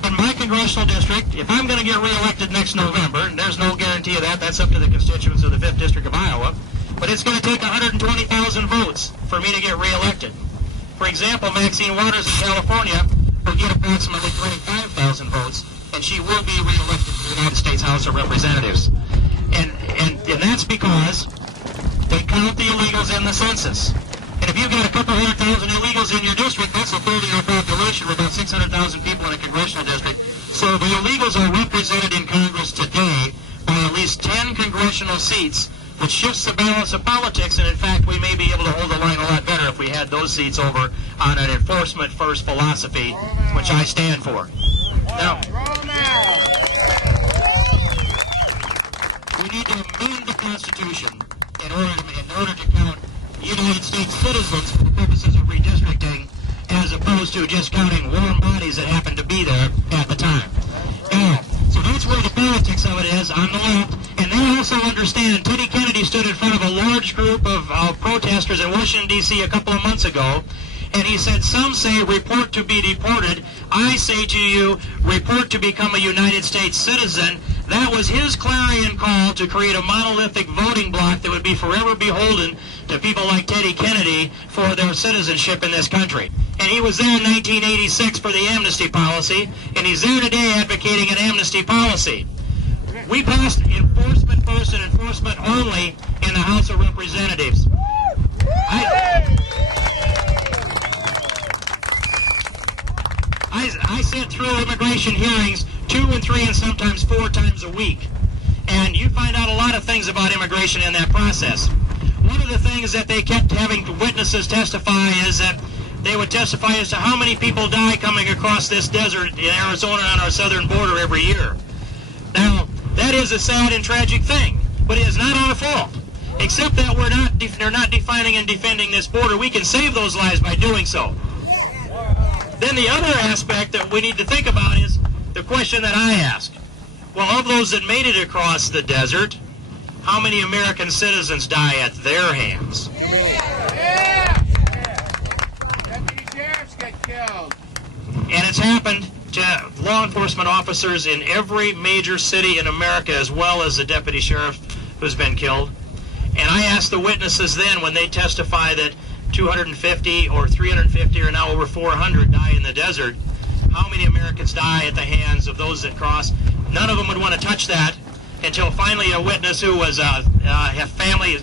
in my congressional district, if I'm going to get reelected next November, and there's no guarantee of that, that's up to the constituents of the 5th District of Iowa, but it's going to take 120,000 votes for me to get reelected. For example, Maxine Waters in California will get approximately 25,000 votes, and she will be reelected to the United States House of Representatives. And that's because they count the illegals in the census. And if you've got a couple 100,000 illegals in your district, that's a third of your population, with about 600,000 people in a congressional district. So the illegals are represented in Congress today by at least 10 congressional seats, which shifts the balance of politics, and in fact we may be able to hold the line a lot better if we had those seats over on an enforcement-first philosophy, which I stand for. Now, we need to amend the Constitution in order to count United States citizens for the purposes of redistricting, as opposed to just counting warm bodies that happen to be there at the time. Now, so that's where the politics of it is on the left, and they also understand. Teddy Kennedy stood in front of a large group of protesters in Washington, D.C. a couple of months ago, and he said, some say report to be deported. I say to you, report to become a United States citizen. That was his clarion call to create a monolithic voting bloc that would be forever beholden to people like Teddy Kennedy for their citizenship in this country. And he was there in 1986 for the amnesty policy, and he's there today advocating an amnesty policy. We passed enforcement first and enforcement only in the House of Representatives. I sit through immigration hearings 2 and 3 and sometimes 4 times a week. And you find out a lot of things about immigration in that process. One of the things that they kept having witnesses testify is that they would testify as to how many people die coming across this desert in Arizona on our southern border every year. Now, that is a sad and tragic thing, but it is not our fault. except that they're not defining and defending this border. We can save those lives by doing so. Then the other aspect that we need to think about is the question that I ask. Well, of those that made it across the desert, how many American citizens die at their hands? Deputy sheriffs get killed. And it's happened to law enforcement officers in every major city in America, as well as the deputy sheriff who's been killed. And I asked the witnesses then, when they testify that 250 or 350 or now over 400 die in the desert, how many Americans die at the hands of those that cross? None of them would want to touch that until finally a witness who was had family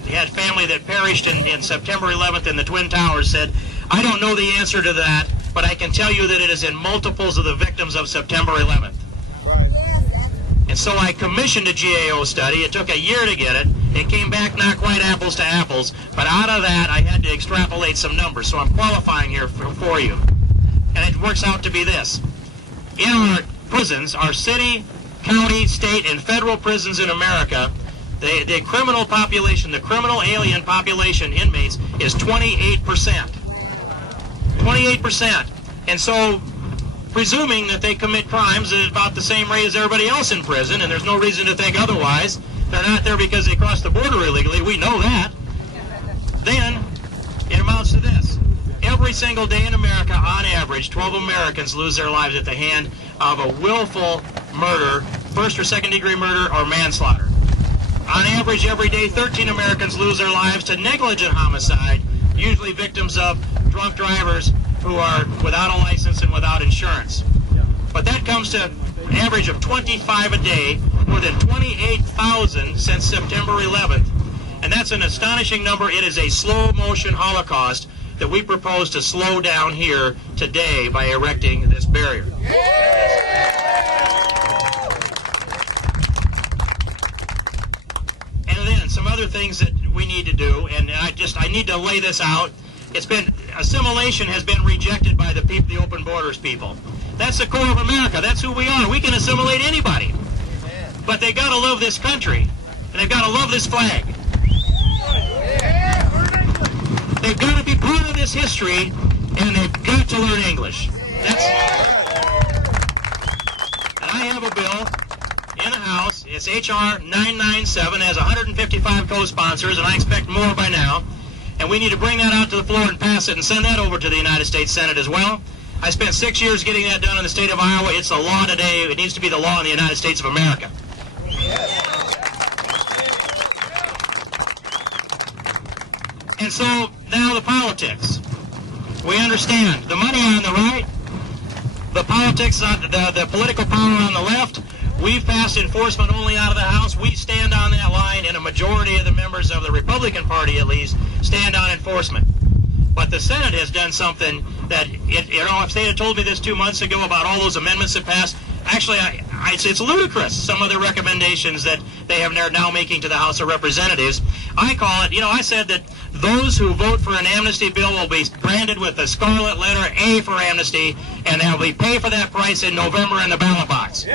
that perished in September 11th in the Twin Towers said, I don't know the answer to that, but I can tell you that it is in multiples of the victims of September 11th. And so I commissioned a GAO study. It took a year to get it. It came back not quite apples to apples, but out of that I had to extrapolate some numbers. So I'm qualifying here for you. And it works out to be this. In our prisons, our city, county, state, and federal prisons in America, the criminal population, the criminal alien population, inmates, is 28%. 28%. And so, presuming that they commit crimes at about the same rate as everybody else in prison, and there's no reason to think otherwise, they're not there because they crossed the border illegally, we know that, then it amounts to this. Every single day in America, on average, 12 Americans lose their lives at the hand of a willful murder, first or second degree murder, or manslaughter. On average, every day, 13 Americans lose their lives to negligent homicide, usually victims of drunk drivers who are without a license and without insurance. But that comes to an average of 25 a day, more than 28,000 since September 11th. And that's an astonishing number. It is a slow-motion Holocaust that we propose to slow down here today by erecting this barrier. And then some other things that we need to do, and I need to lay this out. Assimilation has been rejected by the open borders people. That's the core of America. That's who we are. We can assimilate anybody. But they've got to love this country, and they've got to love this flag. They've got to be part of this history, and they've got to learn English. And I have a bill in the House. It's H.R. 997. It has 155 co-sponsors, and I expect more by now. And we need to bring that out to the floor and pass it and send that over to the United States Senate as well. I spent 6 years getting that done in the state of Iowa. It's the law today. It needs to be the law in the United States of America. And so, now the politics. We understand the money on the right, the politics, the political power on the left. We've passed enforcement only out of the House. We stand on that line, and a majority of the members of the Republican Party, at least, stand on enforcement. But the Senate has done something that, if they had told me this 2 months ago about all those amendments that passed, actually, it's ludicrous, some of the recommendations that they are now making to the House of Representatives. I call it, I said that those who vote for an amnesty bill will be branded with the scarlet letter A for amnesty, and they'll be paid for that price in November in the ballot box.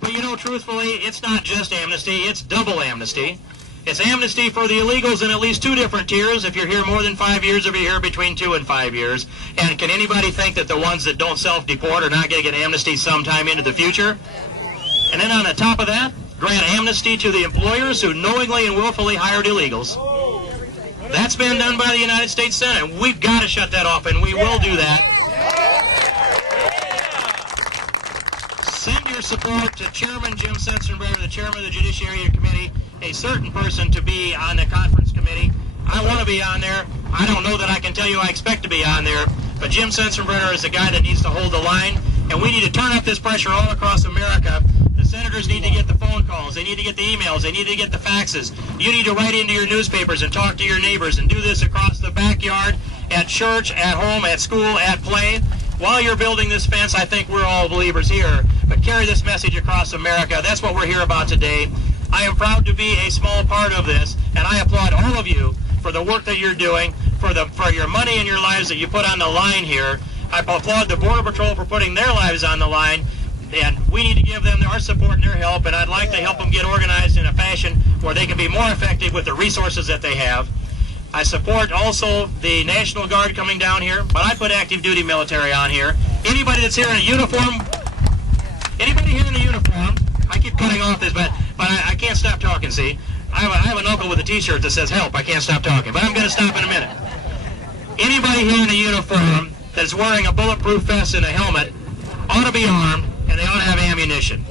But truthfully, it's not just amnesty, it's double amnesty. It's amnesty for the illegals in at least 2 different tiers, if you're here more than 5 years, if you're here between 2 and 5 years. And can anybody think that the ones that don't self-deport are not going to get amnesty sometime into the future? And then on the top of that, grant amnesty to the employers who knowingly and willfully hired illegals. That's been done by the United States Senate. We've got to shut that off, and we will do that. Send your support to Chairman Jim Sensenbrenner, the Chairman of the Judiciary Committee, a certain person to be on the conference committee. I want to be on there. I don't know that I can tell you I expect to be on there, but Jim Sensenbrenner is the guy that needs to hold the line, and we need to turn up this pressure all across America. The senators need to get the phone calls. They need to get the emails. They need to get the faxes. You need to write into your newspapers and talk to your neighbors and do this across the backyard, at church, at home, at school, at play. While you're building this fence, I think we're all believers here, but carry this message across America. That's what we're here about today. I am proud to be a small part of this, and I applaud all of you for the work that you're doing, for your money and your lives that you put on the line here. I applaud the Border Patrol for putting their lives on the line. and we need to give them our support and their help, and I'd like to help them get organized in a fashion where they can be more effective with the resources that they have. I support also the National Guard coming down here, but I put active duty military on here. Anybody that's here in a uniform, I keep cutting off this, but I can't stop talking, see? I have an uncle with a t-shirt that says help, I can't stop talking, but I'm going to stop in a minute. Anybody here in a uniform that's wearing a bulletproof vest and a helmet ought to be armed, and they ought to have ammunition.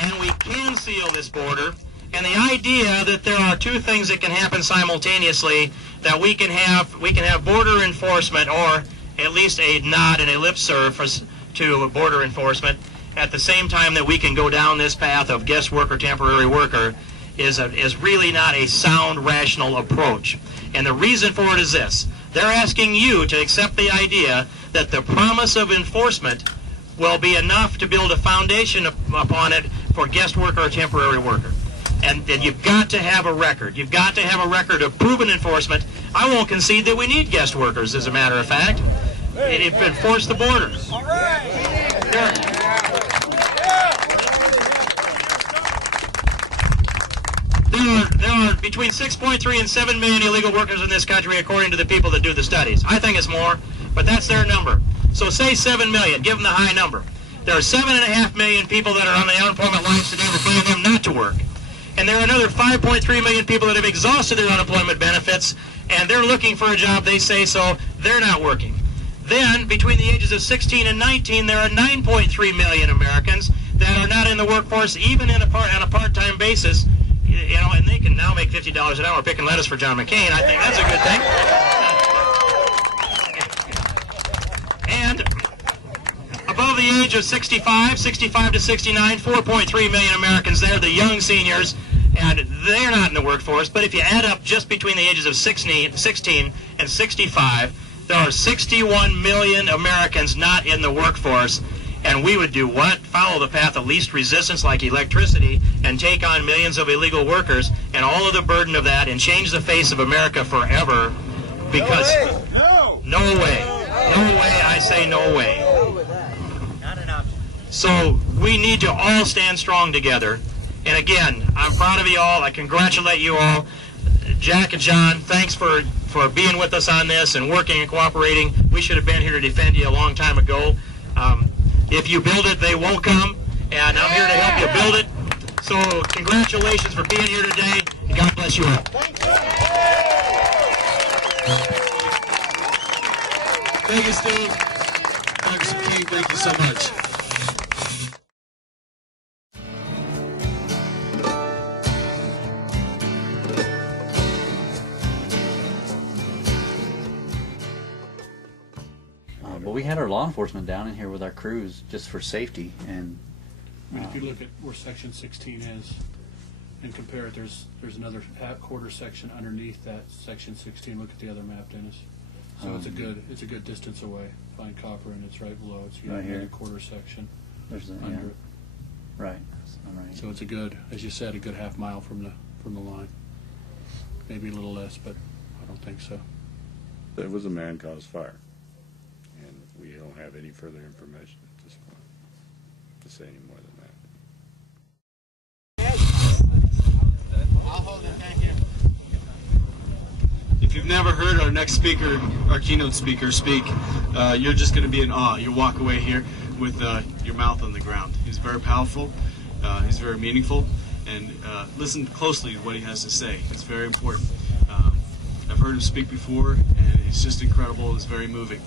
And we can seal this border, and the idea that there are two things that can happen simultaneously, that we can have border enforcement, or at least a nod and a lip service to border enforcement, at the same time that we can go down this path of guest worker, temporary worker, is really not a sound, rational approach. And the reason for it is this. They're asking you to accept the idea that the promise of enforcement will be enough to build a foundation upon it for guest worker or temporary worker. And you've got to have a record. You've got to have a record of proven enforcement. I won't concede that we need guest workers, as a matter of fact. It enforce the borders. All right. There are between 6.3 and 7 million illegal workers in this country, according to the people that do the studies. I think it's more, but that's their number. So say 7 million, give them the high number. There are 7.5 million people that are on the unemployment lines today requiring them not to work. And there are another 5.3 million people that have exhausted their unemployment benefits, and they're looking for a job, they say, so they're not working. Then, between the ages of 16 and 19, there are 9.3 million Americans that are not in the workforce, even on a part-time basis. You know, and they can now make $50 an hour picking lettuce for John McCain. I think that's a good thing. And above the age of 65 to 69, 4.3 million Americans there, the young seniors, and they're not in the workforce. But if you add up just between the ages of 16 and 65, there are 61 million Americans not in the workforce. And we would do what? Follow the path of least resistance like electricity and take on millions of illegal workers and all of the burden of that and change the face of America forever because... No way. No way, I say no way. Not an option. So we need to all stand strong together. And again, I'm proud of you all. I congratulate you all. Jack and John, thanks for being with us on this and working and cooperating. We should have been here to defend you a long time ago. If you build it, they won't come, and I'm here to help you build it. So congratulations for being here today, and God bless you all. Thank you, Steve. Congressman King, thank you so much. But we had our law enforcement down in here with our crews just for safety. And I mean, if you look at where Section 16 is and compare it, there's another quarter section underneath that Section 16. Look at the other map, Dennis. So it's a good distance away. Find copper, and it's right below it. So you right have here. another quarter section There's under yeah. it. Right. I'm right. So it's a good, as you said, a good half mile from the line. Maybe a little less, but I don't think so. It was a man-caused fire. We don't have any further information at this point to say any more than that. I'll hold it, thank you. If you've never heard our next speaker, our keynote speaker, speak, you're just going to be in awe. You'll walk away here with your mouth on the ground. He's very powerful. He's very meaningful. And listen closely to what he has to say. It's very important. I've heard him speak before, and it's just incredible. It's very moving.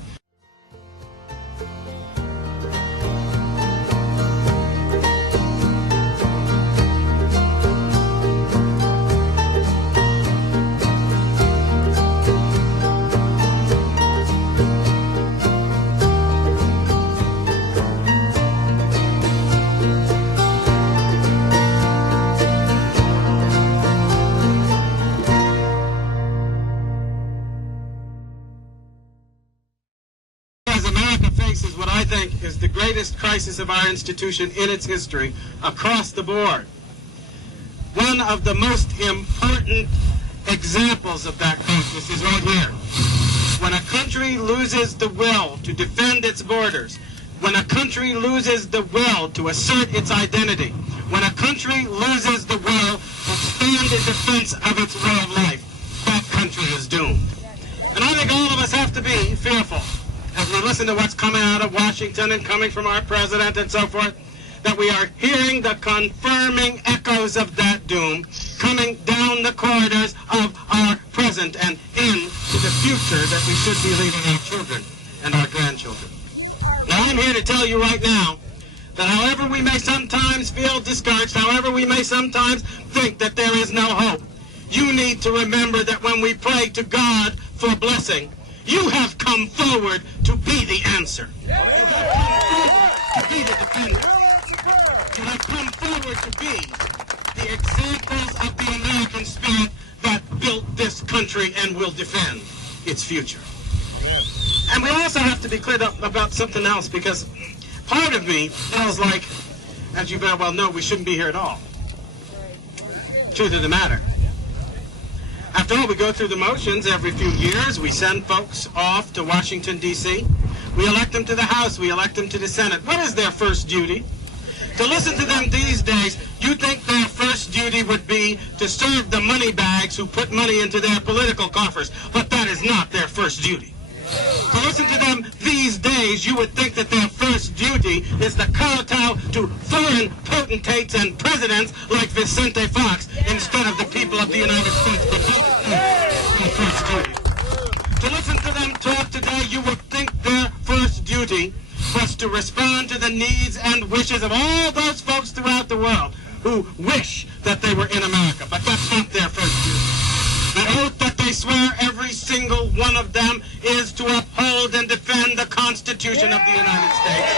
Is what I think is the greatest crisis of our institution in its history across the board. One of the most important examples of that crisis is right here. When a country loses the will to defend its borders, when a country loses the will to assert its identity, when a country loses the will to stand in defense of its way of life, that country is doomed. And I think all of us have to be fearful as we listen to what's coming out of Washington and coming from our president and so forth, that we are hearing the confirming echoes of that doom coming down the corridors of our present and into the future that we should be leaving our children and our grandchildren. Now, I'm here to tell you right now that however we may sometimes feel discouraged, however we may sometimes think that there is no hope, you need to remember that when we pray to God for blessing, you have come forward to be the answer. You have come forward to be the defender. You have come forward to be the examples of the American spirit that built this country and will defend its future. And we also have to be clear up about something else, because part of me feels like, as you very well know, we shouldn't be here at all. Truth of the matter. After all, we go through the motions every few years. We send folks off to Washington, D.C. We elect them to the House. We elect them to the Senate. What is their first duty? To listen to them these days, you think their first duty would be to serve the money bags who put money into their political coffers. But that is not their first duty. To listen to them these days, you would think that their first duty is to kowtow to foreign potentates and presidents like Vicente Fox instead of the people of the United States. But that is their first duty. To listen to them talk today, you would think their first duty was to respond to the needs and wishes of all those folks throughout the world who wish that they were in America. But that's not their first duty. The oath that they swear, every single one of them, is to uphold and defend the Constitution of the United States.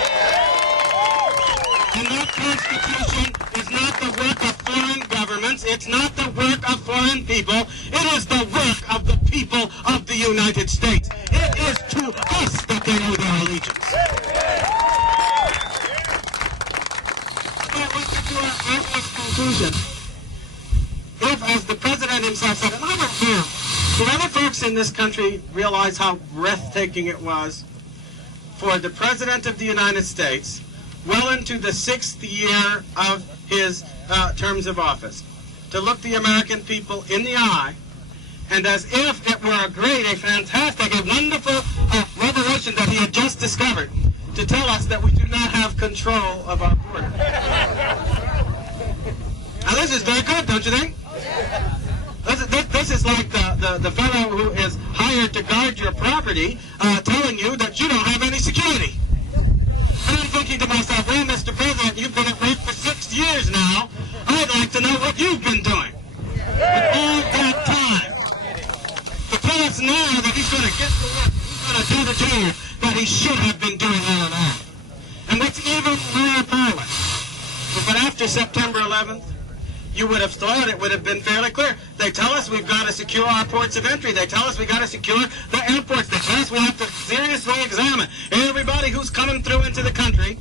And that Constitution is not the work of foreign governments. It's not the work of foreign people. It is the work of the people of the United States. It is to us that they owe their allegiance. But let's get to our obvious conclusion. If, as the president himself said, and I don't care, did other folks in this country realize how breathtaking it was for the President of the United States, well into the 6th year of his terms of office, to look the American people in the eye, and as if it were a great, a fantastic, a wonderful revelation that he had just discovered, to tell us that we do not have control of our border. Now this is very good, don't you think? This is like the fellow who is hired to guard your property telling you that you don't have any security. And I'm thinking to myself, well, Mr. President, you've been at work for 6 years now. I'd like to know what you've been doing with all that time. To tell us now that he's going to get to work, he's going to do the job that he should have been doing all along. And what's even more appalling is that after September 11th, you would have thought it would have been fairly clear. They tell us we've got to secure our ports of entry. They tell us we've got to secure the airports. They tell us we have to seriously examine everybody who's coming through into the country.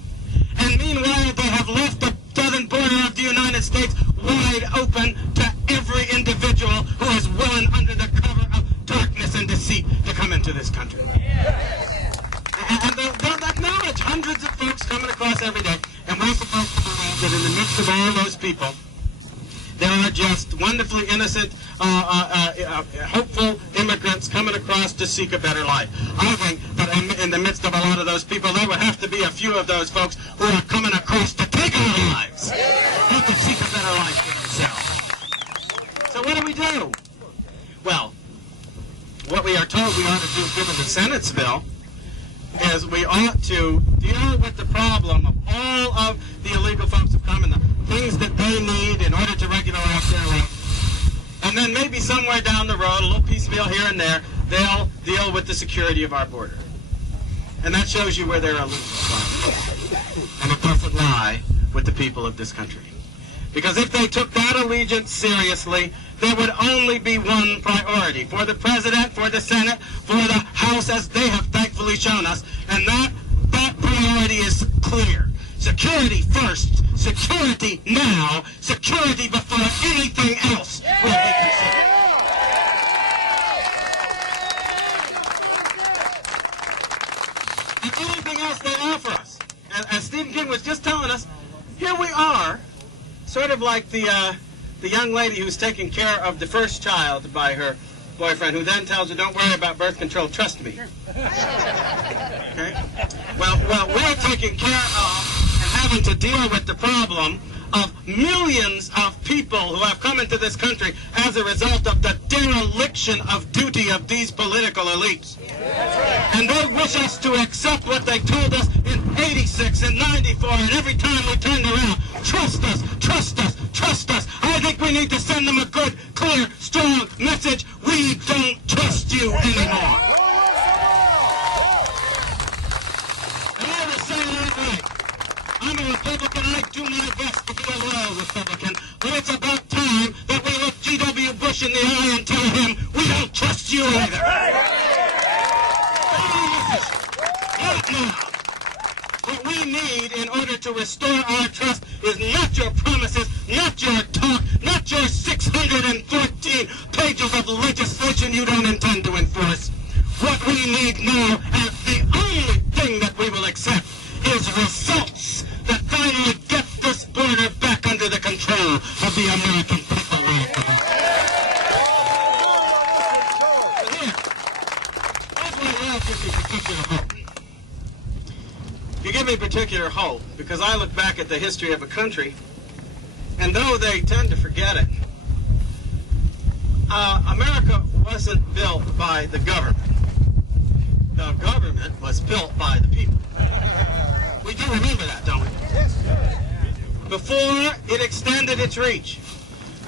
And meanwhile, they have left the southern border of the United States wide open to every individual who is willing, under the cover of darkness and deceit, to come into this country. And they'll acknowledge hundreds of folks coming across every day. And we're supposed to believe that in the midst of all those people, there are just wonderfully innocent, hopeful immigrants coming across to seek a better life. I think that in the midst of a lot of those people, there would have to be a few of those folks who are coming across to take our lives, not to seek a better life for themselves. So what do we do? Well, what we are told we ought to do, given the Senate's bill, is we ought to deal with the problem of all of the illegal folks who come in, the things that they need in order to regularize their life. And then maybe somewhere down the road, a little piecemeal here and there, they'll deal with the security of our border. And that shows you where their allegiance lies. And it doesn't lie with the people of this country. Because if they took that allegiance seriously, there would only be one priority for the President, for the Senate, for the House, as they have thankfully shown us. And that priority is clear. Security first, security now, security before anything else will be considered. of like the young lady who's taking care of the first child by her boyfriend, who then tells her, "Don't worry about birth control, trust me." Okay? Well, we're taking care of and having to deal with the problem of millions of people who have come into this country as a result of the dereliction of duty of these political elites. And they wish us to accept what they told us in 86 and 94 and every time we turned around. Trust us, trust us, trust us. I think we need to send them a good, clear, strong message. We don't trust you anymore. And I will say it right. I'm a Republican. I do my best to be a loyal Republican. But it's about time that we look G.W. Bush in the eye and tell him we don't trust you either. Not now. What we need in order to restore our trust is not your promises, not your talk, not your 614 pages of legislation you don't intend to enforce. What we need now, and the only thing that we will accept, is results that finally get this border back under the control of the American people. Here's why I give me particular hope. You give me particular hope because I look back at the history of a country, and though they tend to forget it, America wasn't built by the government. The government was built by the people. We do remember that, don't we? Yes. Before it extended its reach,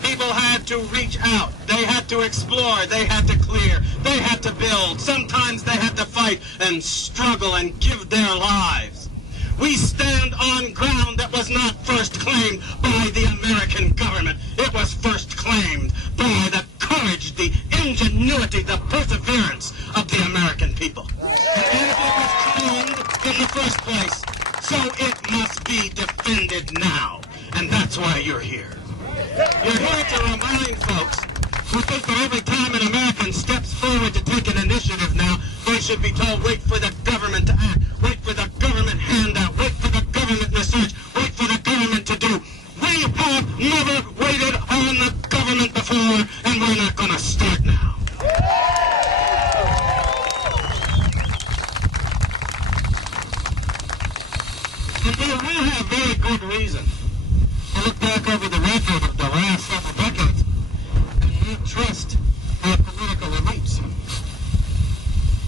people had to reach out. They had to explore. They had to clear. They had to build. Sometimes they had to fight and struggle and give their lives. We stand on ground that was not first claimed by the American government. It was first claimed by the courage, the ingenuity, the perseverance of the American people. And if it was claimed in the first place, so it must be defended now. And that's why you're here. You're here to remind folks who think that every time an American steps forward to take an initiative now, they should be told, wait for the government to act, wait for the government handout, wait for the government research, wait for the government to do. We have never waited on the government before, and we're not going to start now. And we have very good reason to look back over the record of the last several decades and not trust our political elites.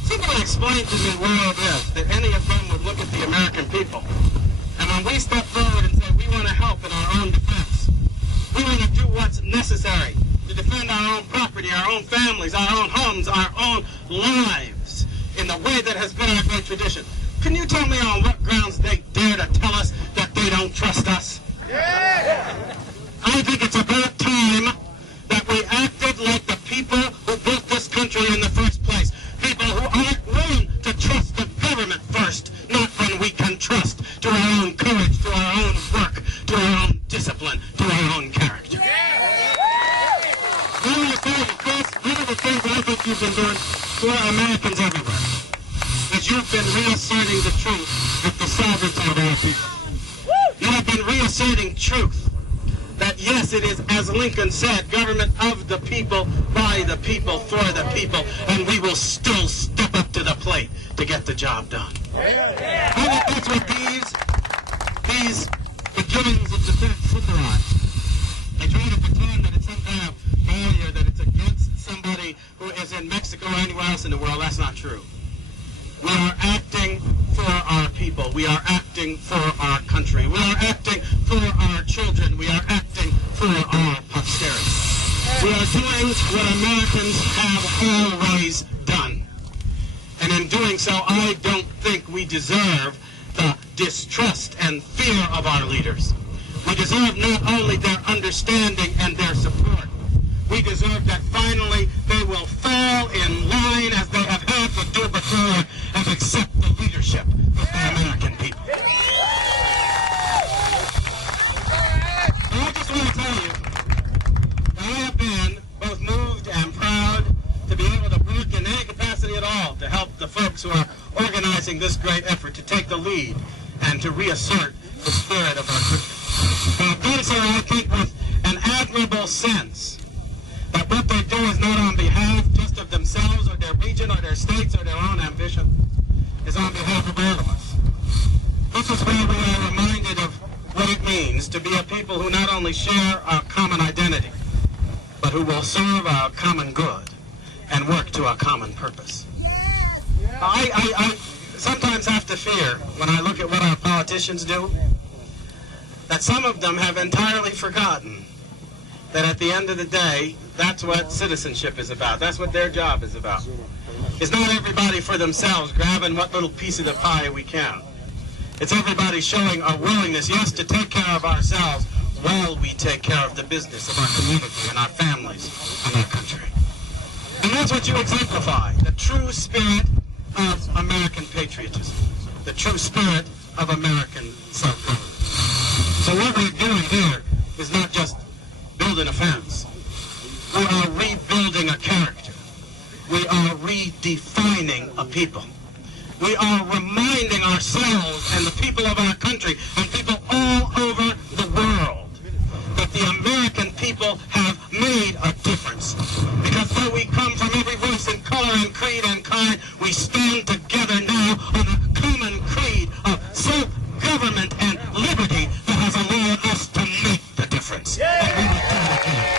Somebody explain to me why it is that any of them would look at the American people, and when we step forward and say we want to help in our own defense, we want to do what's necessary to defend our own property, our own families, our own homes, our own lives in the way that has been our great tradition. Can you tell me on what grounds they dare to tell us that they don't trust us? I think it's about time that we acted like the people who built this country in the first place. People who aren't willing to trust the government first, not when we can trust to our own courage, to our own work, to our own discipline, to our own character. I want to tell you, Chris, one of the things I think you've been doing for Americans everywhere is you've been reasserting the truth of the sovereignty of our people. You have been reasserting truth. That yes, it is, as Lincoln said, government of the people, by the people, for the people, and we will still step up to the plate to get the job done. I think that's what these beginnings of defense symbolize. They try to pretend that it's some kind of failure, that it's against somebody who is in Mexico or anywhere else in the world. That's not true. We are acting for our people. We are acting for our country. We are acting for our children. We are acting for our posterity. We are doing what Americans have always done. And in doing so, I don't think we deserve the distrust and fear of our leaders. We deserve not only their understanding and their support, we deserve that finally they will fall in line as they have had to do before and accept the leadership of the American people. And I just want to tell you that I have been both moved and proud to be able to work in any capacity at all to help the folks who are organizing this great effort to take the lead and to reassert the spirit of our country. They have done so, I think, with an admirable sense that what they do is not on behalf just of themselves or their region or their states or their own ambition. It's on behalf of all of us. This is where we are reminded of what it means to be a people who not only share our common identity, but who will serve our common good and work to a common purpose. I sometimes have to fear, when I look at what our politicians do, that some of them have entirely forgotten that at the end of the day, that's what citizenship is about. That's what their job is about. It's not everybody for themselves grabbing what little piece of the pie we can. It's everybody showing a willingness, yes, to take care of ourselves while we take care of the business of our community and our families and our country. And that's what you exemplify, the true spirit of American patriotism, the true spirit of American self-government. So what we're doing here is not just building a fence. We are rebuilding a character. We are redefining a people. We are reminding ourselves and the people of our country and people all over the world that the American people have made a difference. Because though we come from every race and color and creed and kind, we stand together now on a common creed of self-government and liberty that has allowed us to make the difference. And we will do it again.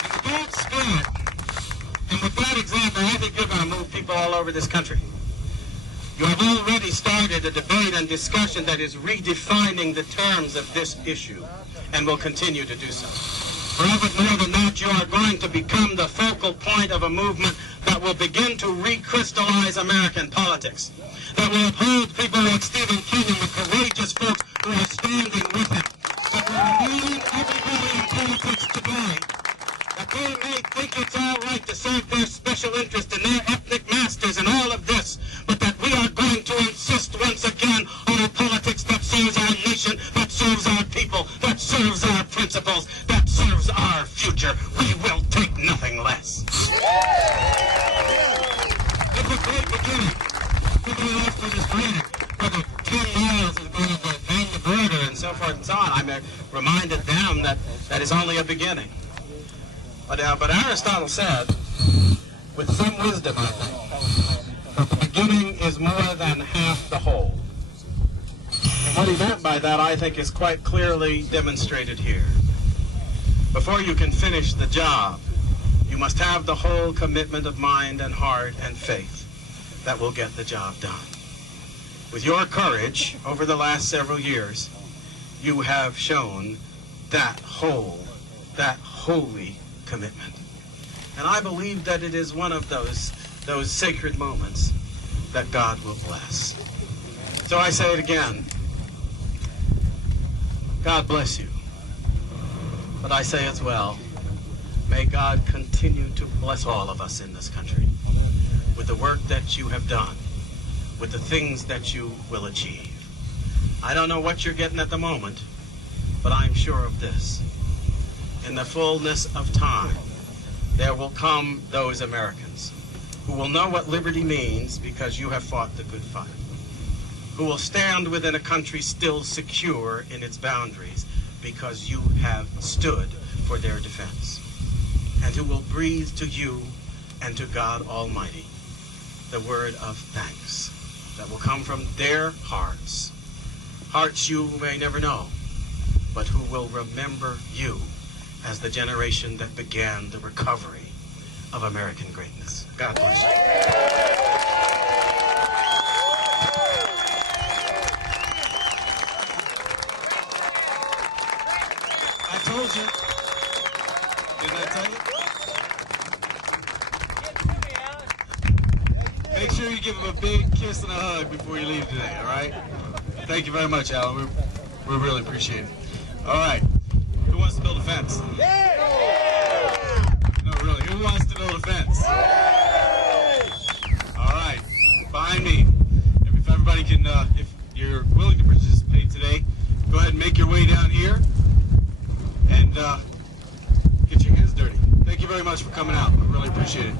And with that spirit, and with that example, I think you're going to move people all over this country. You have already started a debate and discussion that is redefining the terms of this issue, and will continue to do so. Forever more than that, you are going to become the focal point of a movement that will begin to recrystallize American politics, that will uphold people like Stephen King and the courageous folks who are standing with him, that will remind everybody in politics today that they may think it's all right to serve their special interest and their ethnic masters and all of this, but that we are going to insist once again on a politics that serves our nation, that serves our people, that serves our principles, that serves our future. We will take nothing less. It's a great beginning. People after this granted, whether 10 miles is going to hang the border and so forth and so on. I'm reminded them that that is only a beginning. But Aristotle said, with some wisdom, I think, that the beginning is more than half the whole. And what he meant by that, I think, is quite clearly demonstrated here. Before you can finish the job, you must have the whole commitment of mind and heart and faith that will get the job done. With your courage over the last several years, you have shown that holy commitment. And I believe that it is one of those sacred moments that God will bless. So I say it again. God bless you. But I say as well, may God continue to bless all of us in this country with the work that you have done, with the things that you will achieve. I don't know what you're getting at the moment, but I'm sure of this. In the fullness of time, there will come those Americans who will know what liberty means because you have fought the good fight, who will stand within a country still secure in its boundaries because you have stood for their defense, and who will breathe to you and to God Almighty the word of thanks that will come from their hearts, hearts you may never know, but who will remember you as the generation that began the recovery of American greatness. God bless you. I told you. Didn't I tell you? Make sure you give him a big kiss and a hug before you leave today, all right? Thank you very much, Alan. We really appreciate it. All right. Who wants to build a fence? No, really. Who wants to build a fence? All right. Behind me. If everybody can, if you're willing to participate today, go ahead and make your way down here and get your hands dirty. Thank you very much for coming out. I really appreciate it.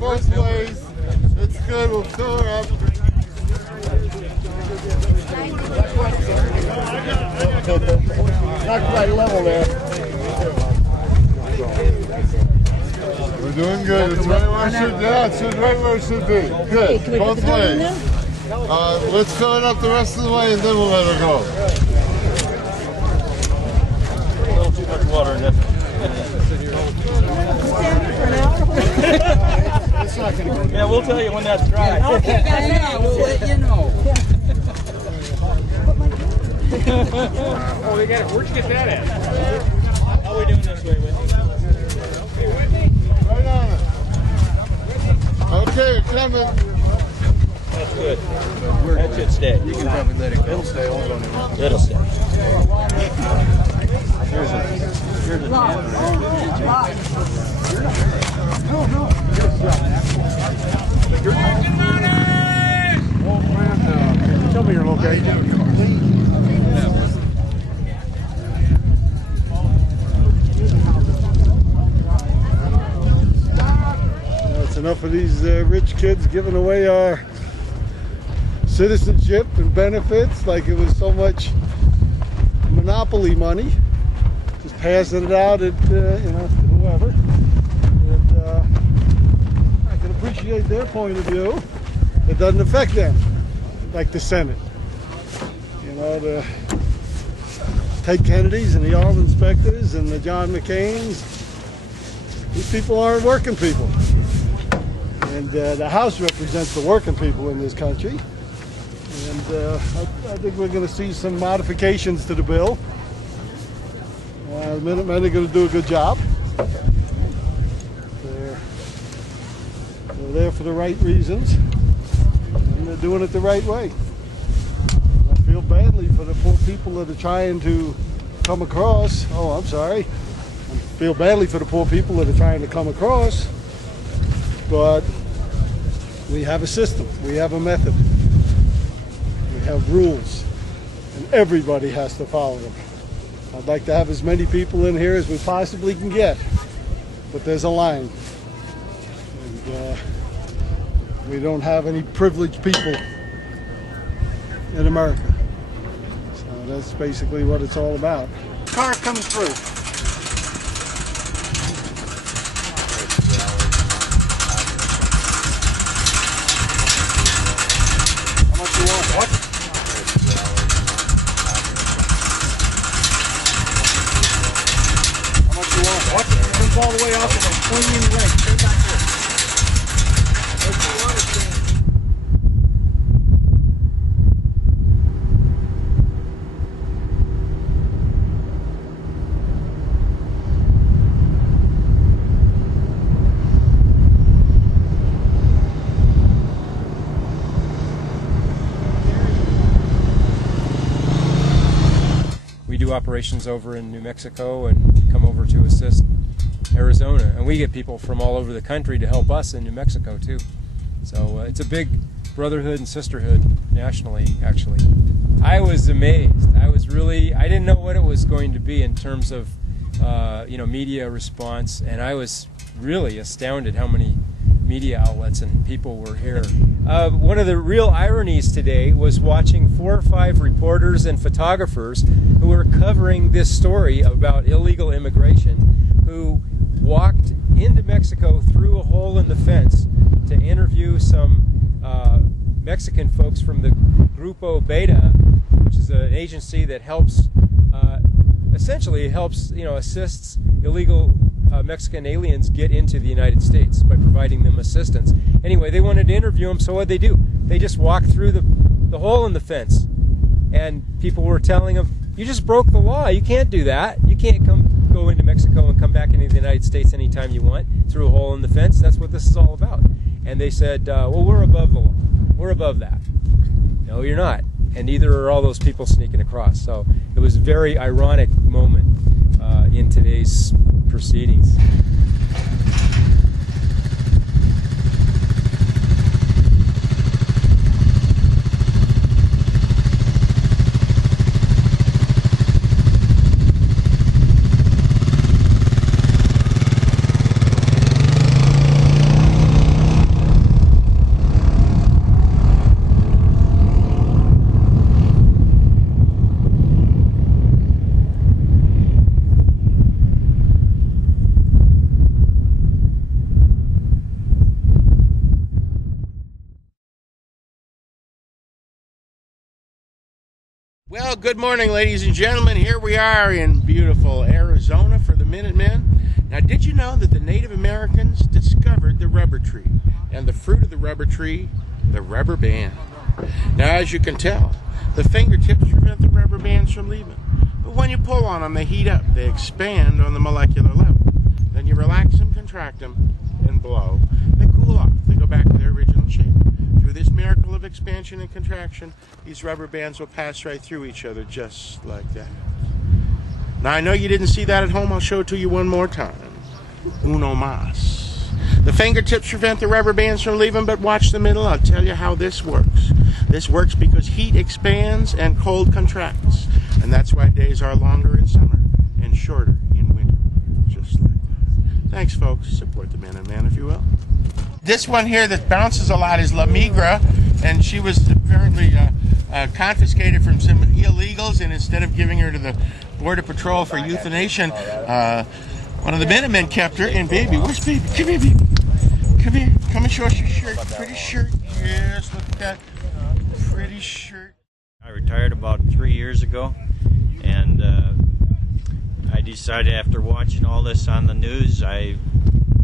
Both ways. It's good. We'll fill her up. Not quite level there. We're doing good. It's right where it should be. Yeah, it's right where it should be. Good. Both ways. Let's fill it up the rest of the way and then we'll let her go. A little too much water in this. Yeah, we'll tell you when that's dry. Okay, yeah, we'll let you know. Oh, we got it. Where'd you get that at? How are we doing this way, Whitney? Right on it. Okay, coming. That's good. That should stay. You can probably let it go. It'll stay. It'll stay. Here's a tell me your location. That's enough of these rich kids giving away our citizenship and benefits like it was so much monopoly money. Just passing it out at whoever. And I can appreciate their point of view. It doesn't affect them like the Senate. You know, the Ted Kennedys and the Army inspectors and the John McCains. These people aren't working people. And the House represents the working people in this country. And I think we're going to see some modifications to the bill. The Minutemen are going to do a good job. They're there for the right reasons, and they're doing it the right way. I feel badly for the poor people that are trying to come across. Oh, I'm sorry. I feel badly for the poor people that are trying to come across, but we have a system. We have a method. We have rules, and everybody has to follow them. I'd like to have as many people in here as we possibly can get, but there's a line. And we don't have any privileged people in America. So that's basically what it's all about. Car coming through. How much you want? What? What? Comes all the way off of a swinging leg. Turn back here. What's the water stand? We do operations over in New Mexico and come over to assist Arizona, and we get people from all over the country to help us in New Mexico too. So it's a big brotherhood and sisterhood nationally, actually. I was amazed. I didn't know what it was going to be in terms of media response, and I was really astounded how many media outlets and people were here. One of the real ironies today was watching 4 or 5 reporters and photographers who were covering this story about illegal immigration, who walked into Mexico through a hole in the fence to interview some Mexican folks from the Grupo Beta, which is an agency that helps essentially helps, assists illegal Mexican aliens get into the United States by providing them assistance. Anyway, they wanted to interview him, so what'd they do? They just walked through the hole in the fence, and people were telling them, "You just broke the law. You can't do that. You can't go into Mexico and come back into the United States anytime you want through a hole in the fence. That's what this is all about." And they said, "Well, we're above the law. We're above that." No, you're not. And neither are all those people sneaking across. So it was a very ironic moment in today's proceedings. Well, good morning, ladies and gentlemen. Here we are in beautiful Arizona for the Minutemen. Now, did you know that the Native Americans discovered the rubber tree? And the fruit of the rubber tree, the rubber band. Now, as you can tell, the fingertips prevent the rubber bands from leaving. But when you pull on them, they heat up. They expand on the molecular level. Then you relax them, contract them, and blow. They cool off. They go back to their original shape. Through this miracle of expansion and contraction, these rubber bands will pass right through each other just like that. Now, I know you didn't see that at home. I'll show it to you one more time. Uno mas. The fingertips prevent the rubber bands from leaving, but watch the middle. I'll tell you how this works. This works because heat expands and cold contracts. And that's why days are longer in summer and shorter in winter. Just like that. Thanks, folks. Support the Minuteman, if you will. This one here that bounces a lot is La Migra, and she was apparently confiscated from some illegals, and instead of giving her to the Border Patrol for euthanasia, one of the Minutemen kept her. And baby, where's baby? Come here, baby. Come here. Come and show us your shirt. Pretty shirt. Yes, look at that pretty shirt. I retired about 3 years ago, and I decided after watching all this on the news, I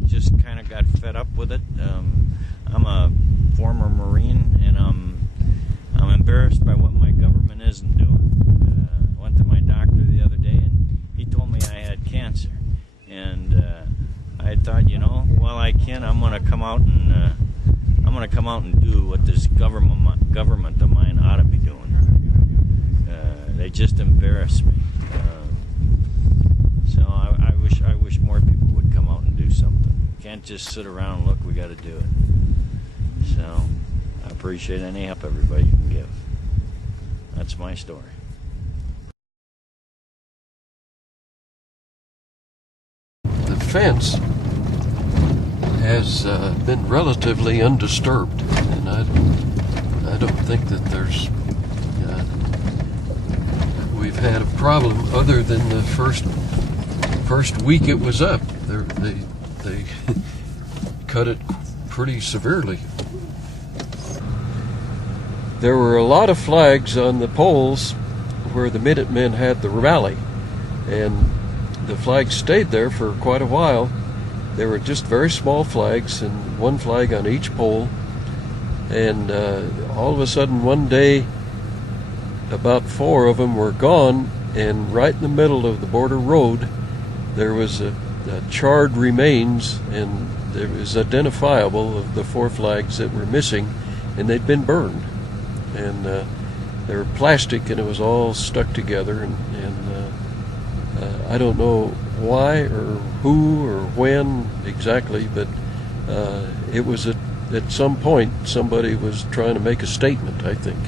just kind of got fed up with it. I'm a former Marine, and I'm embarrassed by what my government isn't doing. I went to my doctor the other day, and he told me I had cancer. And I thought, while I can, I'm going to come out and do what this government of mine ought to be doing. They just embarrass me. So I wish more people would come out and do something. Can't just sit around and look. We got to do it. So I appreciate any help everybody can give. That's my story. The fence has been relatively undisturbed, and I don't think that we've had a problem other than the first week it was up. They cut it pretty severely. There were a lot of flags on the poles where the Minutemen had the rally, and the flags stayed there for quite a while. They were just very small flags, and one flag on each pole. And all of a sudden one day, about 4 of them were gone, and right in the middle of the border road there was a charred remains, and it was identifiable of the 4 flags that were missing, and they'd been burned. And they were plastic, and it was all stuck together, and I don't know why or who or when exactly, but it was at some point somebody was trying to make a statement, I think.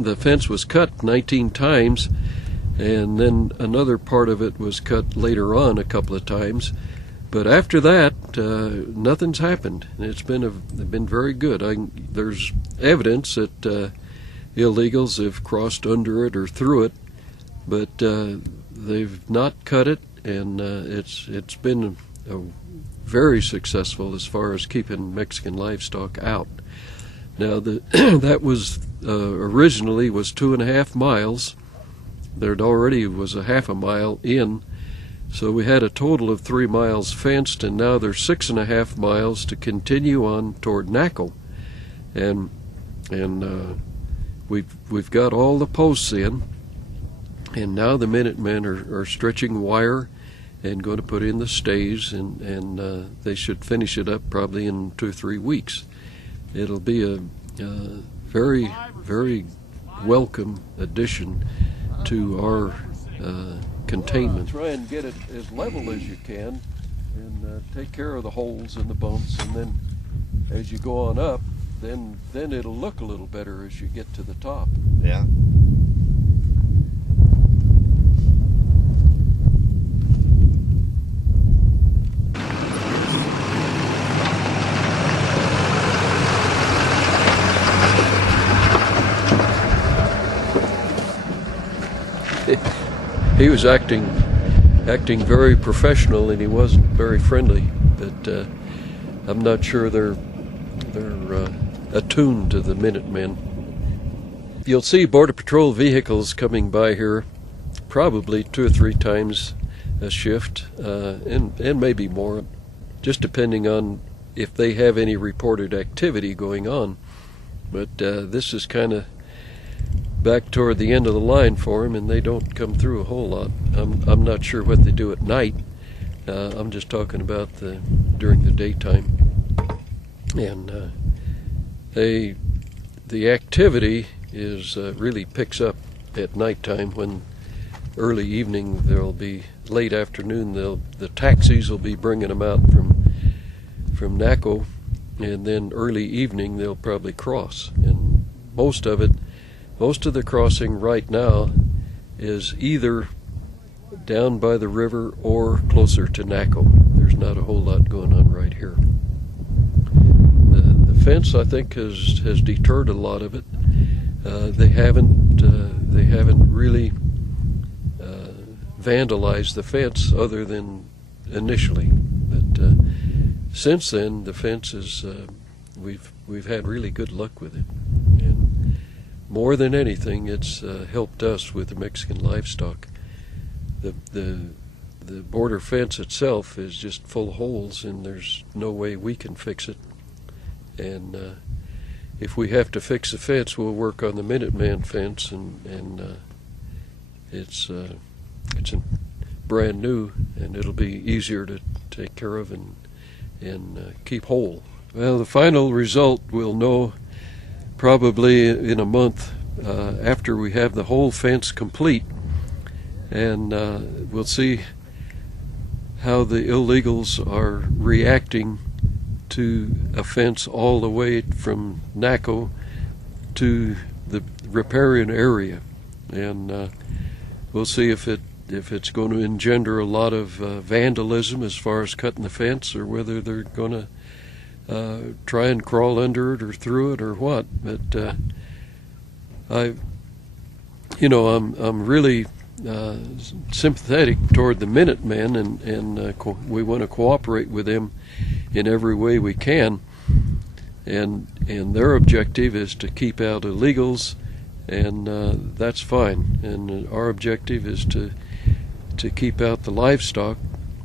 The fence was cut 19 times, and then another part of it was cut later on a couple of times. But after that, nothing's happened. It's been very good. There's evidence that illegals have crossed under it or through it, but they've not cut it, and it's been very successful as far as keeping Mexican livestock out. Now that was originally was 2.5 miles, there already was a half a mile in, so we had a total of 3 miles fenced, and now there's 6.5 miles to continue on toward Naco, and we've got all the posts in, and now the Minutemen are stretching wire and going to put in the stays, and they should finish it up probably in 2 or 3 weeks. It'll be a very, very welcome addition to our containment. Try and get it as level as you can, and take care of the holes and the bumps, and then as you go on up, then it'll look a little better as you get to the top. Yeah. He was acting very professional, and he wasn't very friendly, but I'm not sure they're attuned to the Minutemen. You'll see Border Patrol vehicles coming by here probably 2 or 3 times a shift, and maybe more, just depending on if they have any reported activity going on. But this is kind of back toward the end of the line for them, and they don't come through a whole lot. I'm not sure what they do at night. I'm just talking about during the daytime. And the activity is really picks up at nighttime. When early evening, there'll be late afternoon. The taxis will be bringing them out from Naco, and then early evening they'll probably cross. And most of the crossing right now is either down by the river or closer to Naco. There's not a whole lot going on right here. The fence, I think, has deterred a lot of it. They haven't really vandalized the fence other than initially. But since then, the fence is we've had really good luck with it. And more than anything, it's helped us with the Mexican livestock. The border fence itself is just full of holes, and there's no way we can fix it. And if we have to fix the fence, we'll work on the Minuteman fence, and it's brand new, and it'll be easier to take care of and keep whole. Well, the final result we'll know probably in a month after we have the whole fence complete, and we'll see how the illegals are reacting to a fence all the way from Naco to the riparian area, and we'll see if it's going to engender a lot of vandalism as far as cutting the fence, or whether they're going to try and crawl under it or through it or what. But I'm really sympathetic toward the Minutemen, and we want to cooperate with them in every way we can. And their objective is to keep out illegals, and that's fine. And our objective is to keep out the livestock,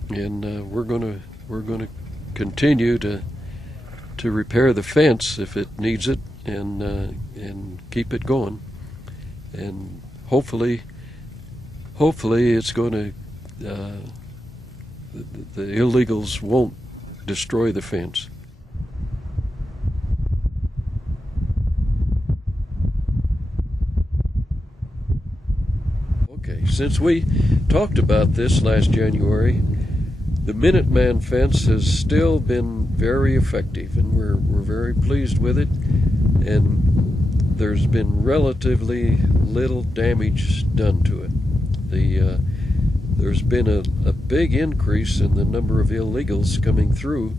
and we're going to continue to repair the fence if it needs it, and keep it going, and hopefully it's going to the illegals won't destroy the fence. Okay, since we talked about this last January, the Minuteman fence has still been very effective, and we're very pleased with it, and there's been relatively little damage done to it. There's been a big increase in the number of illegals coming through,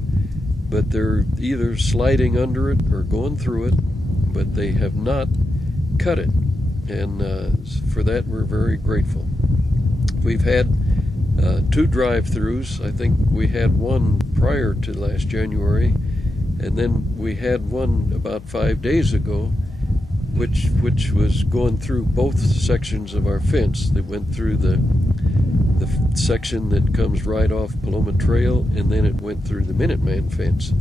but they're either sliding under it or going through it, but they have not cut it, and for that we're very grateful. We've had 2 drive-throughs. I think we had one prior to last January, and then we had one about 5 days ago, which was going through both sections of our fence. That went through the section that comes right off Paloma Trail, and then it went through the Minuteman fence.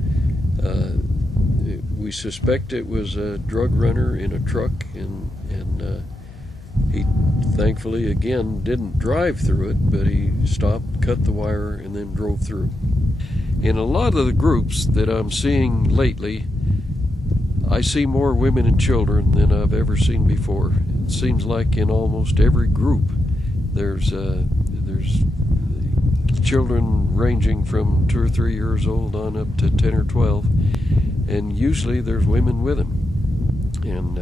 We suspect it was a drug runner in a truck, and he thankfully again didn't drive through it, but he stopped, cut the wire, and then drove through. In a lot of the groups that I'm seeing lately, I see more women and children than I've ever seen before. It seems like in almost every group there's children ranging from 2 or 3 years old on up to 10 or 12, and usually there's women with them. And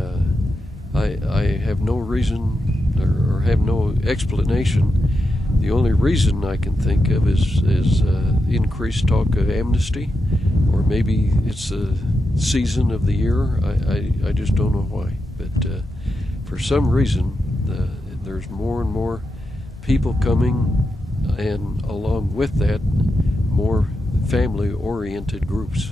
I have no reason or have no explanation. The only reason I can think of is increased talk of amnesty, or maybe it's the season of the year. I just don't know why. But for some reason, there's more and more people coming, and along with that, more family-oriented groups.